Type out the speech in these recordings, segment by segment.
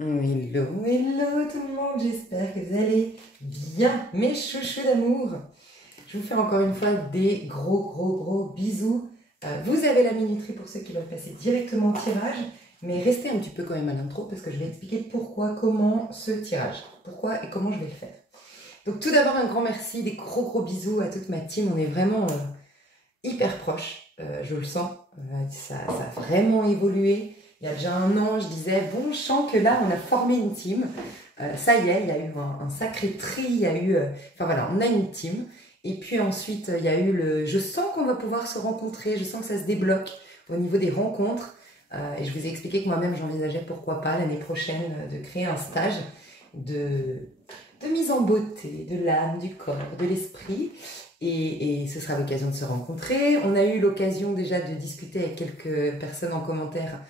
Hello, hello tout le monde, j'espère que vous allez bien, mes chouchous d'amour. Je vous fais encore une fois des gros bisous. Vous avez la minuterie pour ceux qui veulent passer directement au tirage, mais restez un petit peu quand même à l'intro parce que je vais expliquer pourquoi, comment ce tirage, pourquoi et comment je vais le faire. Donc tout d'abord un grand merci, des gros bisous à toute ma team, on est vraiment hyper proches, je le sens, ça a vraiment évolué. Il y a déjà un an, je disais, bon, je sens que là, on a formé une team. Ça y est, il y a eu un sacré tri, il y a eu... enfin voilà, on a une team. Et puis ensuite, il y a eu le... Je sens qu'on va pouvoir se rencontrer, je sens que ça se débloque au niveau des rencontres. Et je vous ai expliqué que moi-même, j'envisageais, pourquoi pas, l'année prochaine, de créer un stage de mise en beauté, de l'âme, du corps, de l'esprit. Et ce sera l'occasion de se rencontrer. On a eu l'occasion déjà de discuter avec quelques personnes en commentaire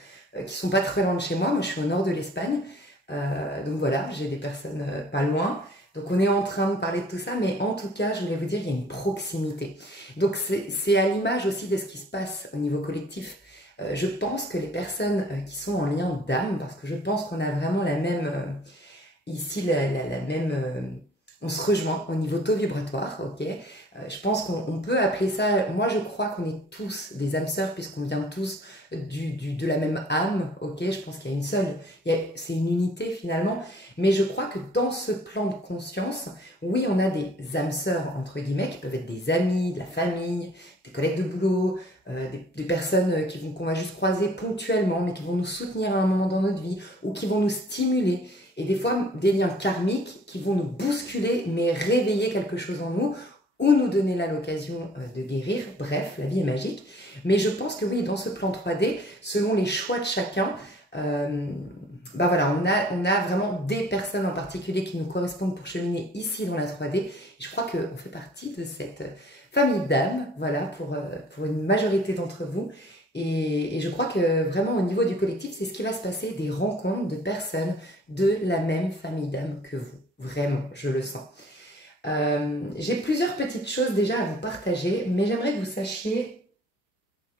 qui sont pas très loin de chez moi. Moi, je suis au nord de l'Espagne. Donc voilà, j'ai des personnes pas loin. Donc on est en train de parler de tout ça, mais en tout cas, je voulais vous dire, il y a une proximité. Donc c'est à l'image aussi de ce qui se passe au niveau collectif. Je pense que les personnes qui sont en lien d'âme, parce que je pense qu'on a vraiment la même, ici, la même... on se rejoint au niveau taux vibratoire, ok. Je pense qu'on peut appeler ça, moi je crois qu'on est tous des âmes sœurs puisqu'on vient tous de la même âme, ok. Je pense qu'il y a une seule, c'est une unité finalement, mais je crois que dans ce plan de conscience, oui, on a des âmes sœurs entre guillemets qui peuvent être des amis, de la famille, des collègues de boulot, des personnes qu'on va juste croiser ponctuellement mais qui vont nous soutenir à un moment dans notre vie ou qui vont nous stimuler. Et des fois, des liens karmiques qui vont nous bousculer, mais réveiller quelque chose en nous, ou nous donner là l'occasion de guérir. Bref, la vie est magique. Mais je pense que oui, dans ce plan 3D, selon les choix de chacun, bah voilà, on a vraiment des personnes en particulier qui nous correspondent pour cheminer ici dans la 3D. Et je crois qu'on fait partie de cette famille d'âmes, voilà, pour une majorité d'entre vous. Et je crois que vraiment au niveau du collectif, c'est ce qui va se passer, des rencontres de personnes de la même famille d'âmes que vous. Vraiment, je le sens. J'ai plusieurs petites choses déjà à vous partager, mais j'aimerais que vous sachiez...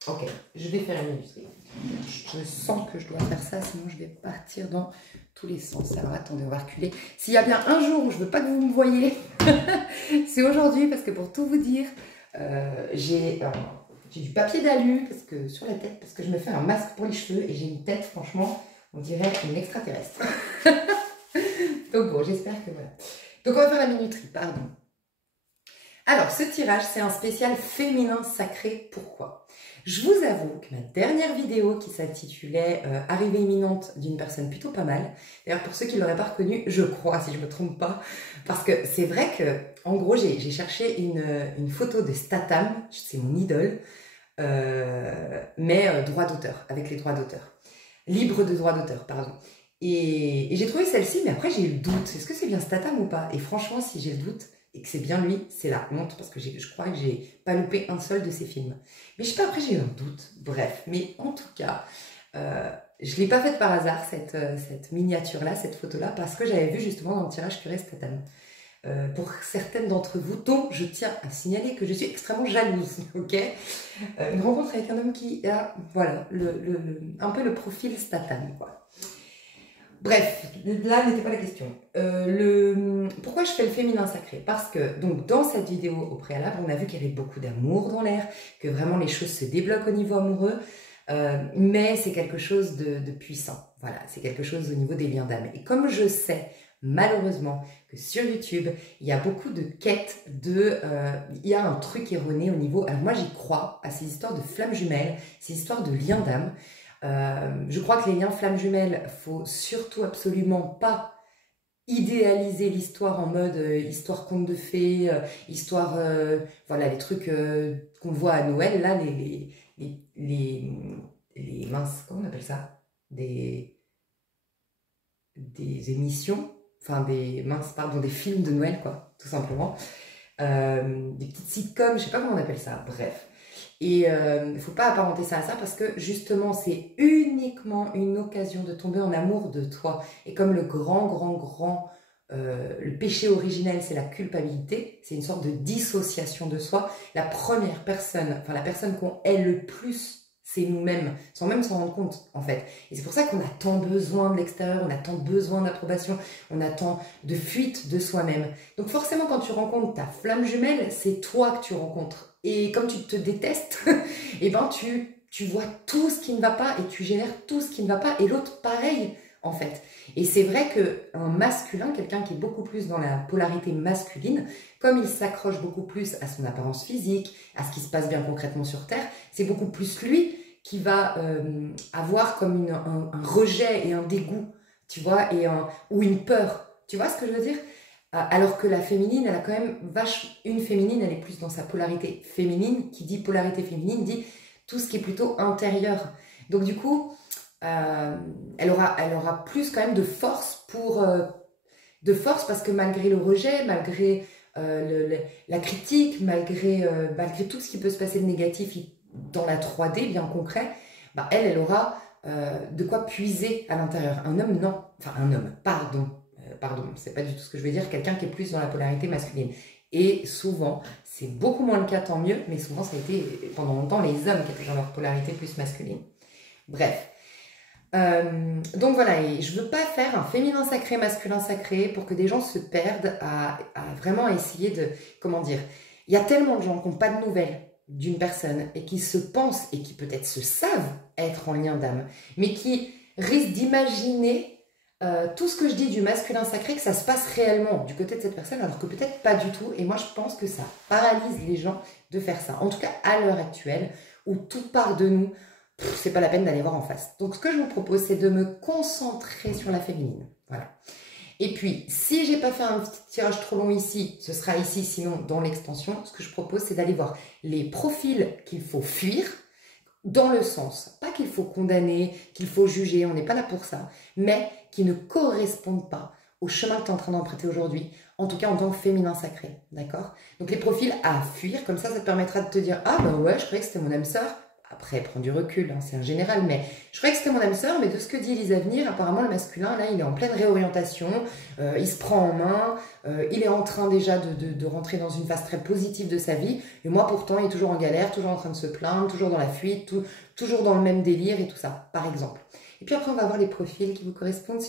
Ok, je vais faire une illustrée. Je sens que je dois faire ça, sinon je vais partir dans tous les sens. Alors attendez, on va reculer. S'il y a bien un jour où je veux pas que vous me voyez, c'est aujourd'hui, parce que pour tout vous dire, j'ai du papier d'alu sur la tête, parce que je me fais un masque pour les cheveux, et j'ai une tête, franchement, on dirait une extraterrestre. Donc bon, j'espère que voilà. Donc on va faire la minuterie, pardon. Alors, ce tirage, c'est un spécial féminin sacré. Pourquoi? Je vous avoue que ma dernière vidéo qui s'intitulait Arrivée imminente d'une personne plutôt pas mal. D'ailleurs, pour ceux qui ne l'auraient pas reconnue, je crois, si je ne me trompe pas, parce que c'est vrai que, en gros, j'ai cherché une photo de Statham, c'est mon idole, mais droit d'auteur, avec les droits d'auteur. Libre de droits d'auteur, pardon. Et j'ai trouvé celle-ci, mais après j'ai eu le doute. Est-ce que c'est bien Statham ou pas? Et franchement, si j'ai le doute et que c'est bien lui, c'est la honte parce que je crois que j'ai pas loupé un seul de ses films. Mais je sais pas, après j'ai eu un doute. Bref, mais en tout cas, je l'ai pas faite par hasard cette miniature-là, cette photo-là, parce que j'avais vu justement dans le tirage que reste Statham. Pour certaines d'entre vous, dont je tiens à signaler que je suis extrêmement jalouse, ok. Une rencontre avec un homme qui a, voilà, un peu le profil Statham, quoi. Bref, là n'était pas la question. Pourquoi je fais le féminin sacré? Parce que donc dans cette vidéo au préalable, on a vu qu'il y avait beaucoup d'amour dans l'air, que vraiment les choses se débloquent au niveau amoureux, mais c'est quelque chose de puissant. Voilà, c'est quelque chose au niveau des liens d'âme. Et comme je sais, malheureusement, que sur YouTube, il y a beaucoup de quêtes il y a un truc erroné au niveau... Alors moi, j'y crois à ces histoires de flammes jumelles, ces histoires de liens d'âme. Je crois que les liens flammes jumelles, faut surtout absolument pas idéaliser l'histoire en mode histoire conte de fées, histoire, voilà, les trucs qu'on voit à Noël, là, les minces, comment on appelle ça? Des émissions, enfin des films de Noël, quoi, tout simplement. Des petites sitcoms, je sais pas comment on appelle ça, bref. Et il ne faut pas apparenter ça à ça parce que justement, c'est uniquement une occasion de tomber en amour de toi. Et comme le le péché originel, c'est la culpabilité, c'est une sorte de dissociation de soi. La première personne, enfin la personne qu'on hait le plus, c'est nous-mêmes, sans même s'en rendre compte, en fait. Et c'est pour ça qu'on a tant besoin de l'extérieur, on a tant besoin d'approbation, on a tant de fuite de soi-même. Donc forcément, quand tu rencontres ta flamme jumelle, c'est toi que tu rencontres. Et comme tu te détestes, et ben tu vois tout ce qui ne va pas et tu génères tout ce qui ne va pas. Et l'autre, pareil, en fait. Et c'est vrai qu'un masculin, quelqu'un qui est beaucoup plus dans la polarité masculine, comme il s'accroche beaucoup plus à son apparence physique, à ce qui se passe bien concrètement sur Terre, c'est beaucoup plus lui qui va avoir comme un rejet et un dégoût, tu vois, ou une peur. Tu vois ce que je veux dire? Alors que la féminine, elle a quand même une féminine, elle est plus dans sa polarité féminine. Qui dit polarité féminine dit tout ce qui est plutôt intérieur. Donc du coup, elle aura plus quand même de force parce que malgré le rejet, malgré la critique, malgré tout ce qui peut se passer de négatif dans la 3D bien concret, bah elle aura de quoi puiser à l'intérieur. Un homme, non. Enfin, un homme, pardon, c'est pas du tout ce que je veux dire, quelqu'un qui est plus dans la polarité masculine. Et souvent, c'est beaucoup moins le cas, tant mieux, mais souvent ça a été pendant longtemps les hommes qui étaient dans leur polarité plus masculine. Bref. Donc voilà, et je veux pas faire un féminin sacré, masculin sacré pour que des gens se perdent à vraiment essayer de, comment dire, il y a tellement de gens qui n'ont pas de nouvelles d'une personne et qui se pensent et qui peut-être se savent être en lien d'âme, mais qui risquent d'imaginer tout ce que je dis du masculin sacré, que ça se passe réellement du côté de cette personne, alors que peut-être pas du tout. Et moi, je pense que ça paralyse les gens de faire ça. En tout cas, à l'heure actuelle, où tout part de nous, c'est pas la peine d'aller voir en face. Donc, ce que je vous propose, c'est de me concentrer sur la féminine. Voilà. Et puis, si j'ai pas fait un petit tirage trop long ici, ce sera ici, sinon dans l'extension, ce que je propose, c'est d'aller voir les profils qu'il faut fuir, dans le sens, pas qu'il faut condamner, qu'il faut juger, on n'est pas là pour ça, mais qui ne correspondent pas au chemin que tu es en train d'emprunter aujourd'hui, en tout cas en tant que féminin sacré, d'accord? Donc les profils à fuir, comme ça te permettra de te dire « Ah ben ouais, je croyais que c'était mon âme sœur ». Après, prends du recul, hein, c'est un général, mais je croyais que c'était mon âme sœur, mais de ce que dit Elise Avenir, apparemment le masculin, là, il est en pleine réorientation, il se prend en main, il est en train déjà de rentrer dans une phase très positive de sa vie, et moi pourtant, il est toujours en galère, toujours en train de se plaindre, toujours dans la fuite, toujours dans le même délire et tout ça, par exemple. Et puis après, on va voir les profils qui vous correspondent,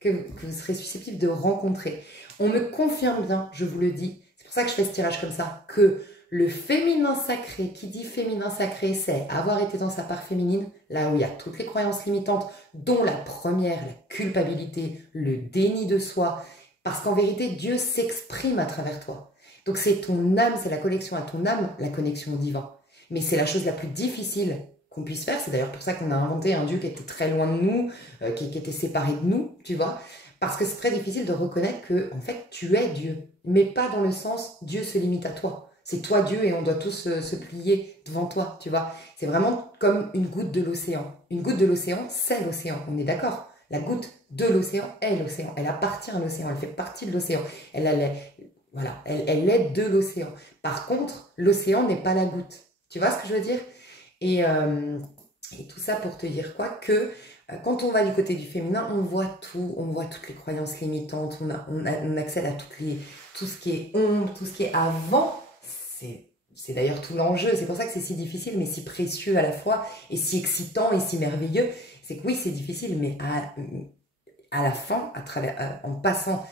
que vous serez susceptibles de rencontrer. On me confirme bien, je vous le dis, c'est pour ça que je fais ce tirage comme ça, que le féminin sacré, qui dit féminin sacré, c'est avoir été dans sa part féminine, là où il y a toutes les croyances limitantes, dont la première, la culpabilité, le déni de soi, parce qu'en vérité, Dieu s'exprime à travers toi. Donc c'est ton âme, c'est la connexion à ton âme, la connexion au divin. Mais c'est la chose la plus difficile qu'on puisse faire, c'est d'ailleurs pour ça qu'on a inventé un Dieu qui était très loin de nous, qui était séparé de nous, tu vois, parce que c'est très difficile de reconnaître que, en fait, tu es Dieu, mais pas dans le sens Dieu se limite à toi. C'est toi Dieu et on doit tous se plier devant toi, tu vois. C'est vraiment comme une goutte de l'océan. Une goutte de l'océan, c'est l'océan, on est d'accord. La goutte de l'océan est l'océan. Elle appartient à l'océan, elle fait partie de l'océan. Elle est de l'océan. Par contre, l'océan n'est pas la goutte. Tu vois ce que je veux dire? Et tout ça pour te dire quoi? Que quand on va du côté du féminin, on voit tout, on voit toutes les croyances limitantes, on accède à tout ce qui est ombre, tout ce qui est avant. C'est d'ailleurs tout l'enjeu, c'est pour ça que c'est si difficile, mais si précieux à la fois, et si excitant, et si merveilleux. C'est que oui, c'est difficile, mais à la fin, en passant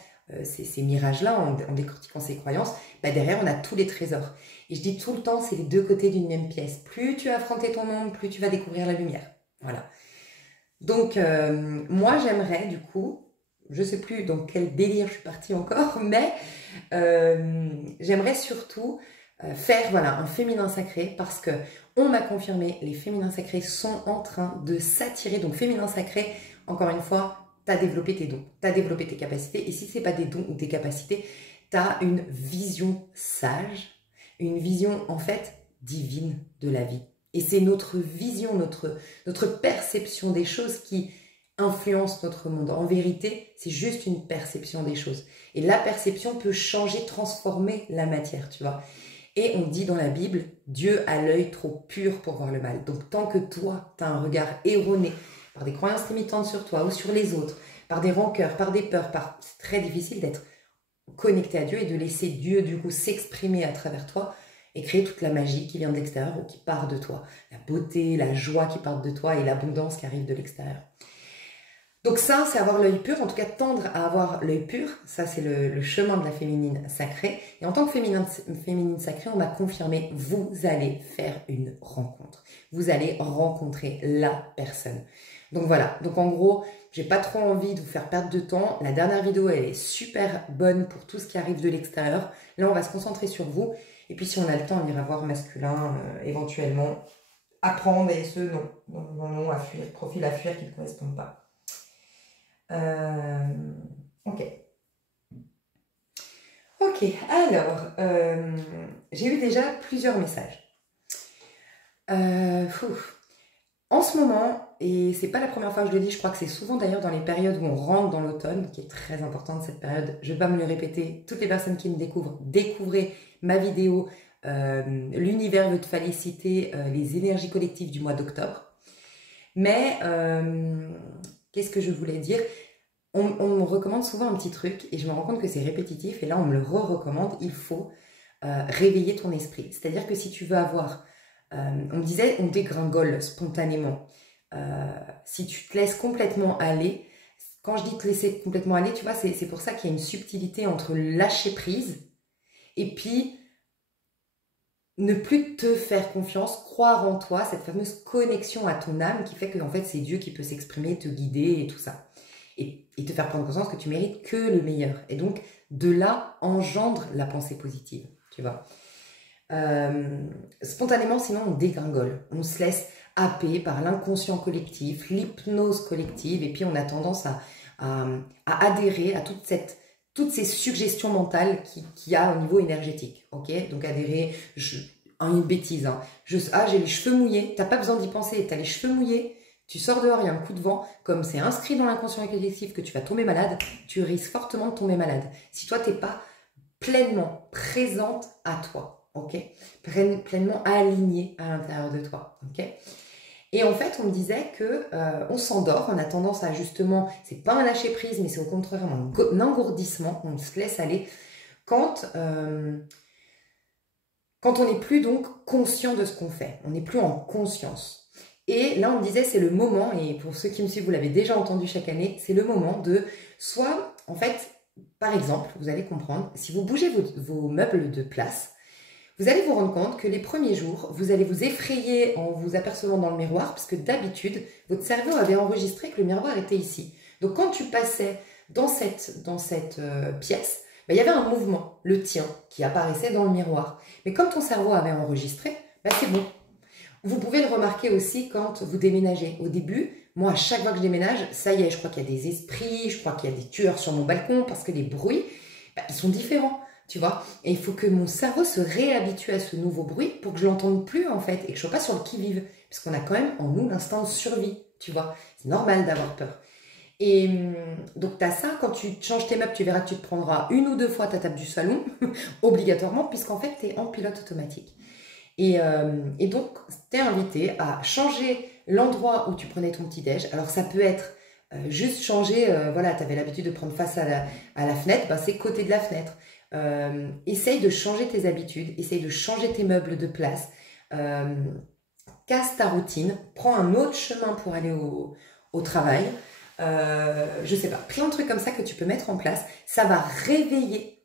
ces mirages-là, en décortiquant ces croyances, bah derrière, on a tous les trésors. Et je dis tout le temps, c'est les deux côtés d'une même pièce. Plus tu vas affronter ton ombre, plus tu vas découvrir la lumière. Voilà. Donc, moi, j'aimerais, du coup, je ne sais plus dans quel délire je suis partie encore, mais j'aimerais surtout faire voilà, un féminin sacré parce que on m'a confirmé, les féminins sacrés sont en train de s'attirer. Donc, féminin sacré, encore une fois, tu as développé tes dons, tu as développé tes capacités. Et si ce n'est pas des dons ou tes capacités, tu as une vision sage, une vision en fait divine de la vie. Et c'est notre vision, notre perception des choses qui influence notre monde. En vérité, c'est juste une perception des choses. Et la perception peut changer, transformer la matière, tu vois. Et on dit dans la Bible, Dieu a l'œil trop pur pour voir le mal. Donc tant que toi, tu as un regard erroné par des croyances limitantes sur toi ou sur les autres, par des rancœurs, par des peurs, c'est très difficile d'être connecté à Dieu et de laisser Dieu du coup s'exprimer à travers toi. et créer toute la magie qui vient de l'extérieur ou qui part de toi. La beauté, la joie qui part de toi et l'abondance qui arrive de l'extérieur. Donc ça, c'est avoir l'œil pur, en tout cas tendre à avoir l'œil pur. Ça, c'est le chemin de la féminine sacrée. Et en tant que féminine sacrée, on m'a confirmé, vous allez faire une rencontre. Vous allez rencontrer la personne. Donc voilà, donc en gros, j'ai pas trop envie de vous faire perdre de temps. La dernière vidéo, elle est super bonne pour tout ce qui arrive de l'extérieur. Là, on va se concentrer sur vous. Et puis si on a le temps, on ira voir masculin éventuellement. Apprendre et ce, non, à fuir, profil à fuir qui ne correspondent pas. Ok. Ok, alors, j'ai eu déjà plusieurs messages. En ce moment, et c'est pas la première fois que je le dis, je crois que c'est souvent d'ailleurs dans les périodes où on rentre dans l'automne, qui est très importante cette période, je vais pas me le répéter, toutes les personnes qui me découvrent, découvrez ma vidéo, l'univers veut te féliciter, les énergies collectives du mois d'octobre. Mais, qu'est-ce que je voulais dire? On me recommande souvent un petit truc et je me rends compte que c'est répétitif et là on me le recommande, il faut réveiller ton esprit. C'est-à-dire que si tu veux avoir, on me disait on dégringole spontanément, si tu te laisses complètement aller, quand je dis te laisser complètement aller, tu vois, c'est pour ça qu'il y a une subtilité entre lâcher prise et puis ne plus te faire confiance, croire en toi, cette fameuse connexion à ton âme qui fait que en fait c'est Dieu qui peut s'exprimer, te guider et tout ça. Et te faire prendre conscience que tu mérites que le meilleur. Et donc, de là, engendre la pensée positive, tu vois. Spontanément, sinon, on dégringole. On se laisse happer par l'inconscient collectif, l'hypnose collective, et puis on a tendance à adhérer à toutes ces suggestions mentales qu'il y a au niveau énergétique, ok? Donc, adhérer, une bêtise, hein. J'ai les cheveux mouillés, t'as pas besoin d'y penser, t'as les cheveux mouillés, tu sors dehors, il y a un coup de vent, comme c'est inscrit dans l'inconscient collectif que tu vas tomber malade, tu risques fortement de tomber malade. Si toi, tu n'es pas pleinement présente à toi, ok? Pleinement alignée à l'intérieur de toi, ok? Et en fait, on me disait que on s'endort, on a tendance à justement, c'est pas un lâcher prise, mais c'est au contraire un engourdissement, on se laisse aller quand on n'est plus donc conscient de ce qu'on fait, on n'est plus en conscience. Et là, on me disait, c'est le moment, et pour ceux qui me suivent, vous l'avez déjà entendu chaque année, c'est le moment de soit, en fait, par exemple, vous allez comprendre, si vous bougez vos meubles de place, vous allez vous rendre compte que les premiers jours, vous allez vous effrayer en vous apercevant dans le miroir, parce que d'habitude, votre cerveau avait enregistré que le miroir était ici. Donc, quand tu passais dans cette pièce, il y avait un mouvement, le tien, qui apparaissait dans le miroir. Mais comme ton cerveau avait enregistré, c'est bon. Vous pouvez le remarquer aussi quand vous déménagez. Au début, moi, à chaque fois que je déménage, ça y est, je crois qu'il y a des esprits, je crois qu'il y a des tueurs sur mon balcon parce que les bruits, ils sont différents, tu vois. Et il faut que mon cerveau se réhabitue à ce nouveau bruit pour que je l'entende plus, en fait, et que je ne sois pas sur le qui-vive. Parce qu'on a quand même en nous l'instinct de survie, tu vois. C'est normal d'avoir peur. Et donc, tu as ça, quand tu changes tes meubles, tu verras que tu te prendras une ou deux fois ta table du salon, obligatoirement, puisqu'en fait, tu es en pilote automatique. Et donc, t'es invité à changer l'endroit où tu prenais ton petit-déj. Alors, ça peut être juste changer, voilà, tu avais l'habitude de prendre face à la fenêtre, c'est côté de la fenêtre. Essaye de changer tes habitudes, essaye de changer tes meubles de place, casse ta routine, prends un autre chemin pour aller au travail. Je sais pas, plein de trucs comme ça que tu peux mettre en place. Ça va réveiller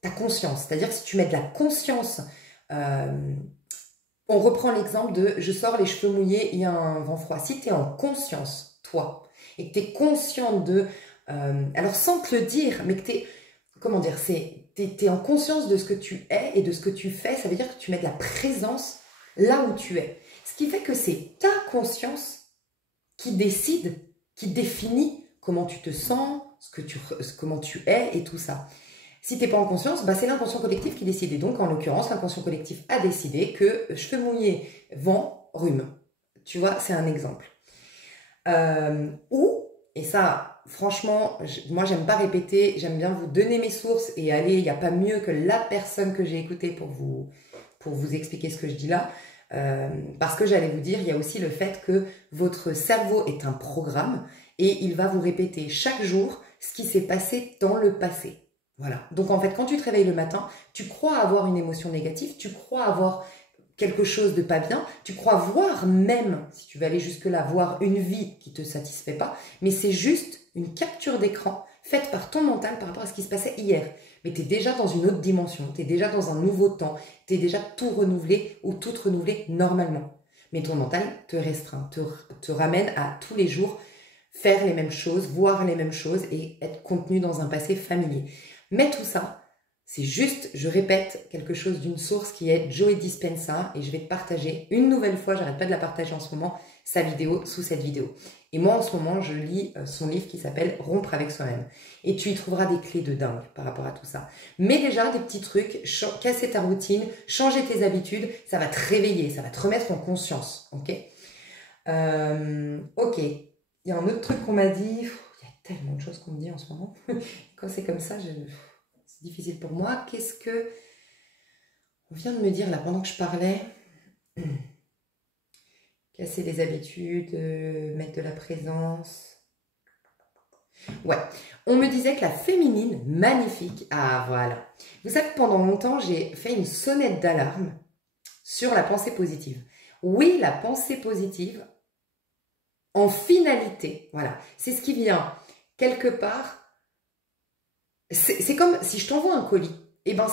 ta conscience. C'est-à-dire que si tu mets de la conscience... on reprend l'exemple de je sors les cheveux mouillés, il y a un vent froid. Si tu es en conscience, toi, et que tu es consciente de... alors sans te le dire, mais que tu es... Comment dire? Tu es en conscience de ce que tu es et de ce que tu fais. Ça veut dire que tu mets de la présence là où tu es. Ce qui fait que c'est ta conscience qui décide, qui définit comment tu te sens, comment tu es et tout ça. Si tu n'es pas en conscience, c'est l'inconscient collectif qui décide. Et donc, en l'occurrence, l'inconscient collectif a décidé que cheveux mouillés, vent, rhume. Tu vois, c'est un exemple. Ou, et ça, franchement, moi, j'aime pas répéter, j'aime bien vous donner mes sources et aller, il n'y a pas mieux que la personne que j'ai écoutée pour vous expliquer ce que je dis là. Parce que j'allais vous dire, il y a aussi le fait que votre cerveau est un programme et il va vous répéter chaque jour ce qui s'est passé dans le passé. Voilà. Donc en fait, quand tu te réveilles le matin, tu crois avoir une émotion négative, tu crois avoir quelque chose de pas bien, tu crois voir même, si tu veux aller jusque-là, voir une vie qui ne te satisfait pas, mais c'est juste une capture d'écran faite par ton mental par rapport à ce qui se passait hier. Mais tu es déjà dans une autre dimension, tu es déjà dans un nouveau temps, tu es déjà tout renouvelé ou tout renouvelé normalement. Mais ton mental te restreint, te ramène à tous les jours faire les mêmes choses, voir les mêmes choses et être contenu dans un passé familier. Mais tout ça, c'est juste, je répète, quelque chose d'une source qui est Joe Dispenza et je vais te partager une nouvelle fois, j'arrête pas de la partager en ce moment, sa vidéo sous cette vidéo. Et moi en ce moment, je lis son livre qui s'appelle Rompre avec soi-même. Et tu y trouveras des clés de dingue par rapport à tout ça. Mais déjà, des petits trucs, casser ta routine, changer tes habitudes, ça va te réveiller, ça va te remettre en conscience. Ok. Ok. Il y a un autre truc qu'on m'a dit, il y a tellement de choses qu'on me dit en ce moment. Quand c'est comme ça, c'est difficile pour moi. Qu'est-ce que on vient de me dire là pendant que je parlais? Casser les habitudes, mettre de la présence. Ouais, on me disait que la féminine, magnifique. Ah voilà. Vous savez que pendant longtemps, j'ai fait une sonnette d'alarme sur la pensée positive. Oui, la pensée positive, en finalité, voilà, c'est ce qui vient quelque part. C'est comme si je t'envoie un colis, et ben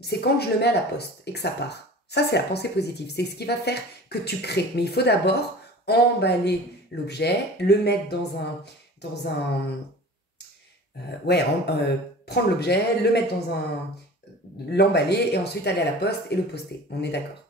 c'est quand je le mets à la poste et que ça part. Ça, c'est la pensée positive. C'est ce qui va faire que tu crées. Mais il faut d'abord emballer l'objet, le mettre prendre l'objet, le mettre l'emballer et ensuite aller à la poste et le poster. On est d'accord.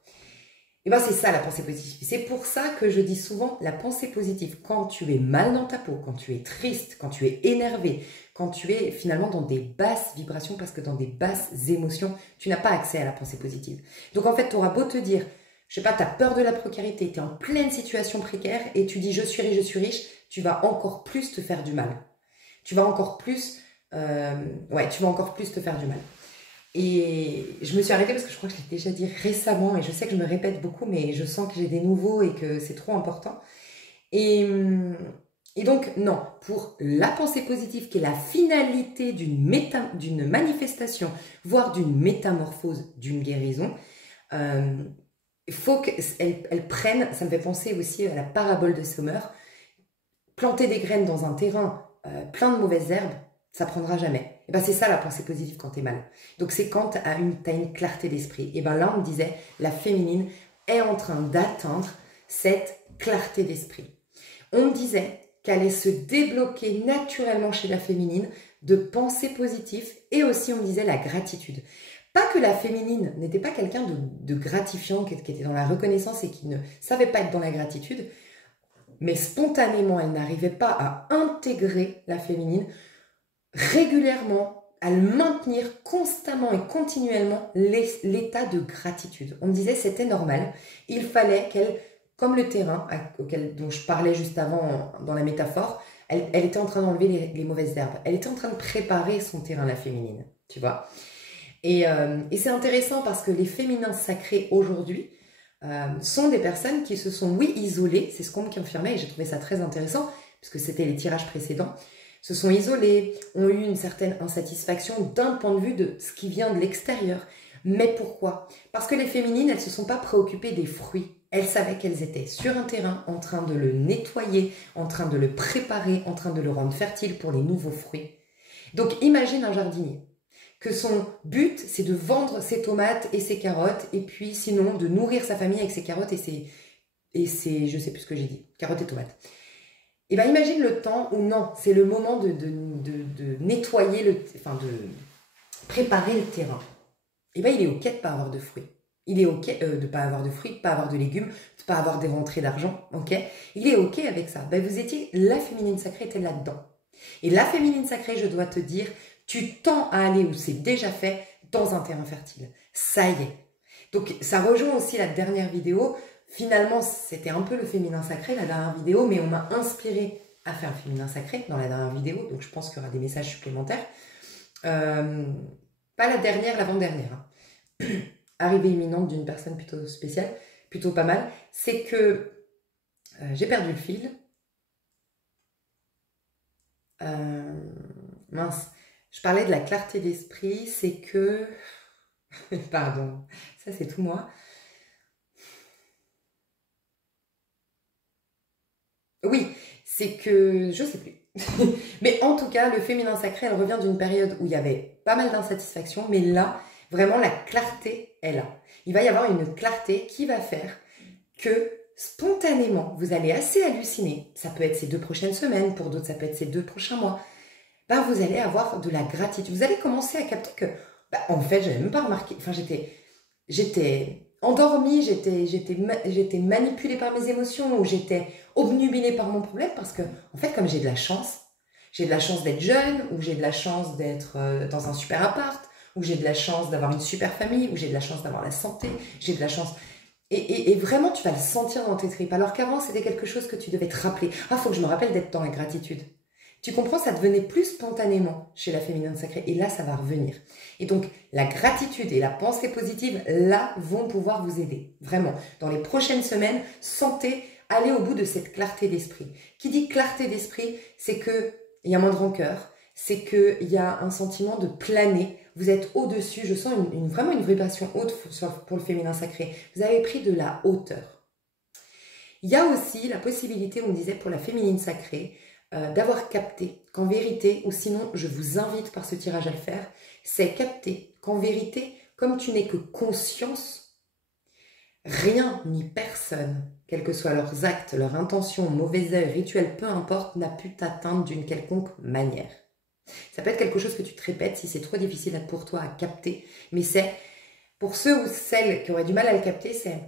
Et bien c'est ça la pensée positive. C'est pour ça que je dis souvent la pensée positive. Quand tu es mal dans ta peau, quand tu es triste, quand tu es énervé, quand tu es finalement dans des basses vibrations, parce que dans des basses émotions, tu n'as pas accès à la pensée positive. Donc en fait, tu auras beau te dire, je sais pas, tu as peur de la précarité, tu es en pleine situation précaire et tu dis je suis riche, tu vas encore plus te faire du mal. Tu vas encore plus te faire du mal. Et je me suis arrêtée parce que je crois que je l'ai déjà dit récemment et je sais que je me répète beaucoup, mais je sens que j'ai des nouveaux et que c'est trop important. Et donc, non, pour la pensée positive, qui est la finalité d'une manifestation, voire d'une métamorphose, d'une guérison, il faut qu'elle prenne, ça me fait penser aussi à la parabole de Sommer, planter des graines dans un terrain plein de mauvaises herbes, ça prendra jamais. Et ben c'est ça la pensée positive quand t'es mal. Donc c'est quand t'as une clarté d'esprit. Et ben là on me disait, la féminine est en train d'atteindre cette clarté d'esprit. On me disait qu'elle allait se débloquer naturellement chez la féminine de pensée positive et aussi on me disait la gratitude. Pas que la féminine n'était pas quelqu'un de gratifiant, qui était dans la reconnaissance et qui ne savait pas être dans la gratitude, mais spontanément elle n'arrivait pas à intégrer la féminine régulièrement, à le maintenir constamment et continuellement l'état de gratitude. On me disait c'était normal, il fallait qu'elle, comme le terrain dont je parlais juste avant dans la métaphore, elle était en train d'enlever les mauvaises herbes, elle était en train de préparer son terrain, la féminine, tu vois. Et c'est intéressant parce que les féminins sacrés aujourd'hui sont des personnes qui se sont, oui, isolées, c'est ce qu'on me confirmait et j'ai trouvé ça très intéressant, puisque c'était les tirages précédents, se sont isolés, ont eu une certaine insatisfaction d'un point de vue de ce qui vient de l'extérieur. Mais pourquoi? Parce que les féminines, elles ne se sont pas préoccupées des fruits. Elles savaient qu'elles étaient sur un terrain en train de le nettoyer, en train de le préparer, en train de le rendre fertile pour les nouveaux fruits. Donc imagine un jardinier, que son but c'est de vendre ses tomates et ses carottes, et puis sinon de nourrir sa famille avec ses carottes et ses je sais plus ce que j'ai dit, carottes et tomates. Et bien imagine le temps où non, c'est le moment de nettoyer, de préparer le terrain. Et bien il est ok de ne pas avoir de fruits. Il est ok de ne pas avoir de fruits, de ne pas avoir de légumes, de ne pas avoir des rentrées d'argent. Ok, il est ok avec ça. Ben vous étiez, la féminine sacrée était là-dedans. Et la féminine sacrée, je dois te dire, tu tends à aller où c'est déjà fait dans un terrain fertile. Ça y est. Donc ça rejoint aussi la dernière vidéo. Finalement, c'était un peu le féminin sacré, la dernière vidéo, mais on m'a inspiré à faire le féminin sacré dans la dernière vidéo, donc je pense qu'il y aura des messages supplémentaires. Pas la dernière, l'avant-dernière. Hein. Arrivée imminente d'une personne plutôt spéciale, plutôt pas mal, c'est que j'ai perdu le fil. Mince. Je parlais de la clarté d'esprit, c'est que... Pardon, ça c'est tout moi. Oui, c'est que... Je sais plus. Mais en tout cas, le féminin sacré, elle revient d'une période où il y avait pas mal d'insatisfaction, mais là, vraiment, la clarté est là. Il va y avoir une clarté qui va faire que spontanément, vous allez assez halluciner. Ça peut être ces 2 prochaines semaines, pour d'autres, ça peut être ces 2 prochains mois. Ben, vous allez avoir de la gratitude. Vous allez commencer à capter que, ben, en fait, j'avais même pas remarqué. Enfin, j'étais endormie, j'étais manipulée par mes émotions, ou j'étais obnubilée par mon problème, parce que, en fait, comme j'ai de la chance d'être jeune, ou j'ai de la chance d'être dans un super appart, ou j'ai de la chance d'avoir une super famille, ou j'ai de la chance d'avoir la santé, j'ai de la chance... Et vraiment, tu vas le sentir dans tes tripes. Alors qu'avant, c'était quelque chose que tu devais te rappeler. Ah, faut que je me rappelle d'être dans la gratitude. Tu comprends, ça devenait plus spontanément chez la féminine sacrée. Et là, ça va revenir. Et donc, la gratitude et la pensée positive, là, vont pouvoir vous aider. Vraiment. Dans les prochaines semaines, sentez, allez au bout de cette clarté d'esprit. Qui dit clarté d'esprit, c'est qu'il y a moins de rancœur, c'est qu'il y a un sentiment de planer. Vous êtes au-dessus, je sens vraiment une vibration haute pour le féminin sacré. Vous avez pris de la hauteur. Il y a aussi la possibilité, on disait pour la féminine sacrée, d'avoir capté qu'en vérité, ou sinon je vous invite par ce tirage à le faire, c'est capter qu'en vérité, comme tu n'es que conscience, rien ni personne, quels que soient leurs actes, leurs intentions, mauvais œil, rituels, peu importe, n'a pu t'atteindre d'une quelconque manière. Ça peut être quelque chose que tu te répètes si c'est trop difficile pour toi à capter, mais c'est, pour ceux ou celles qui auraient du mal à le capter, c'est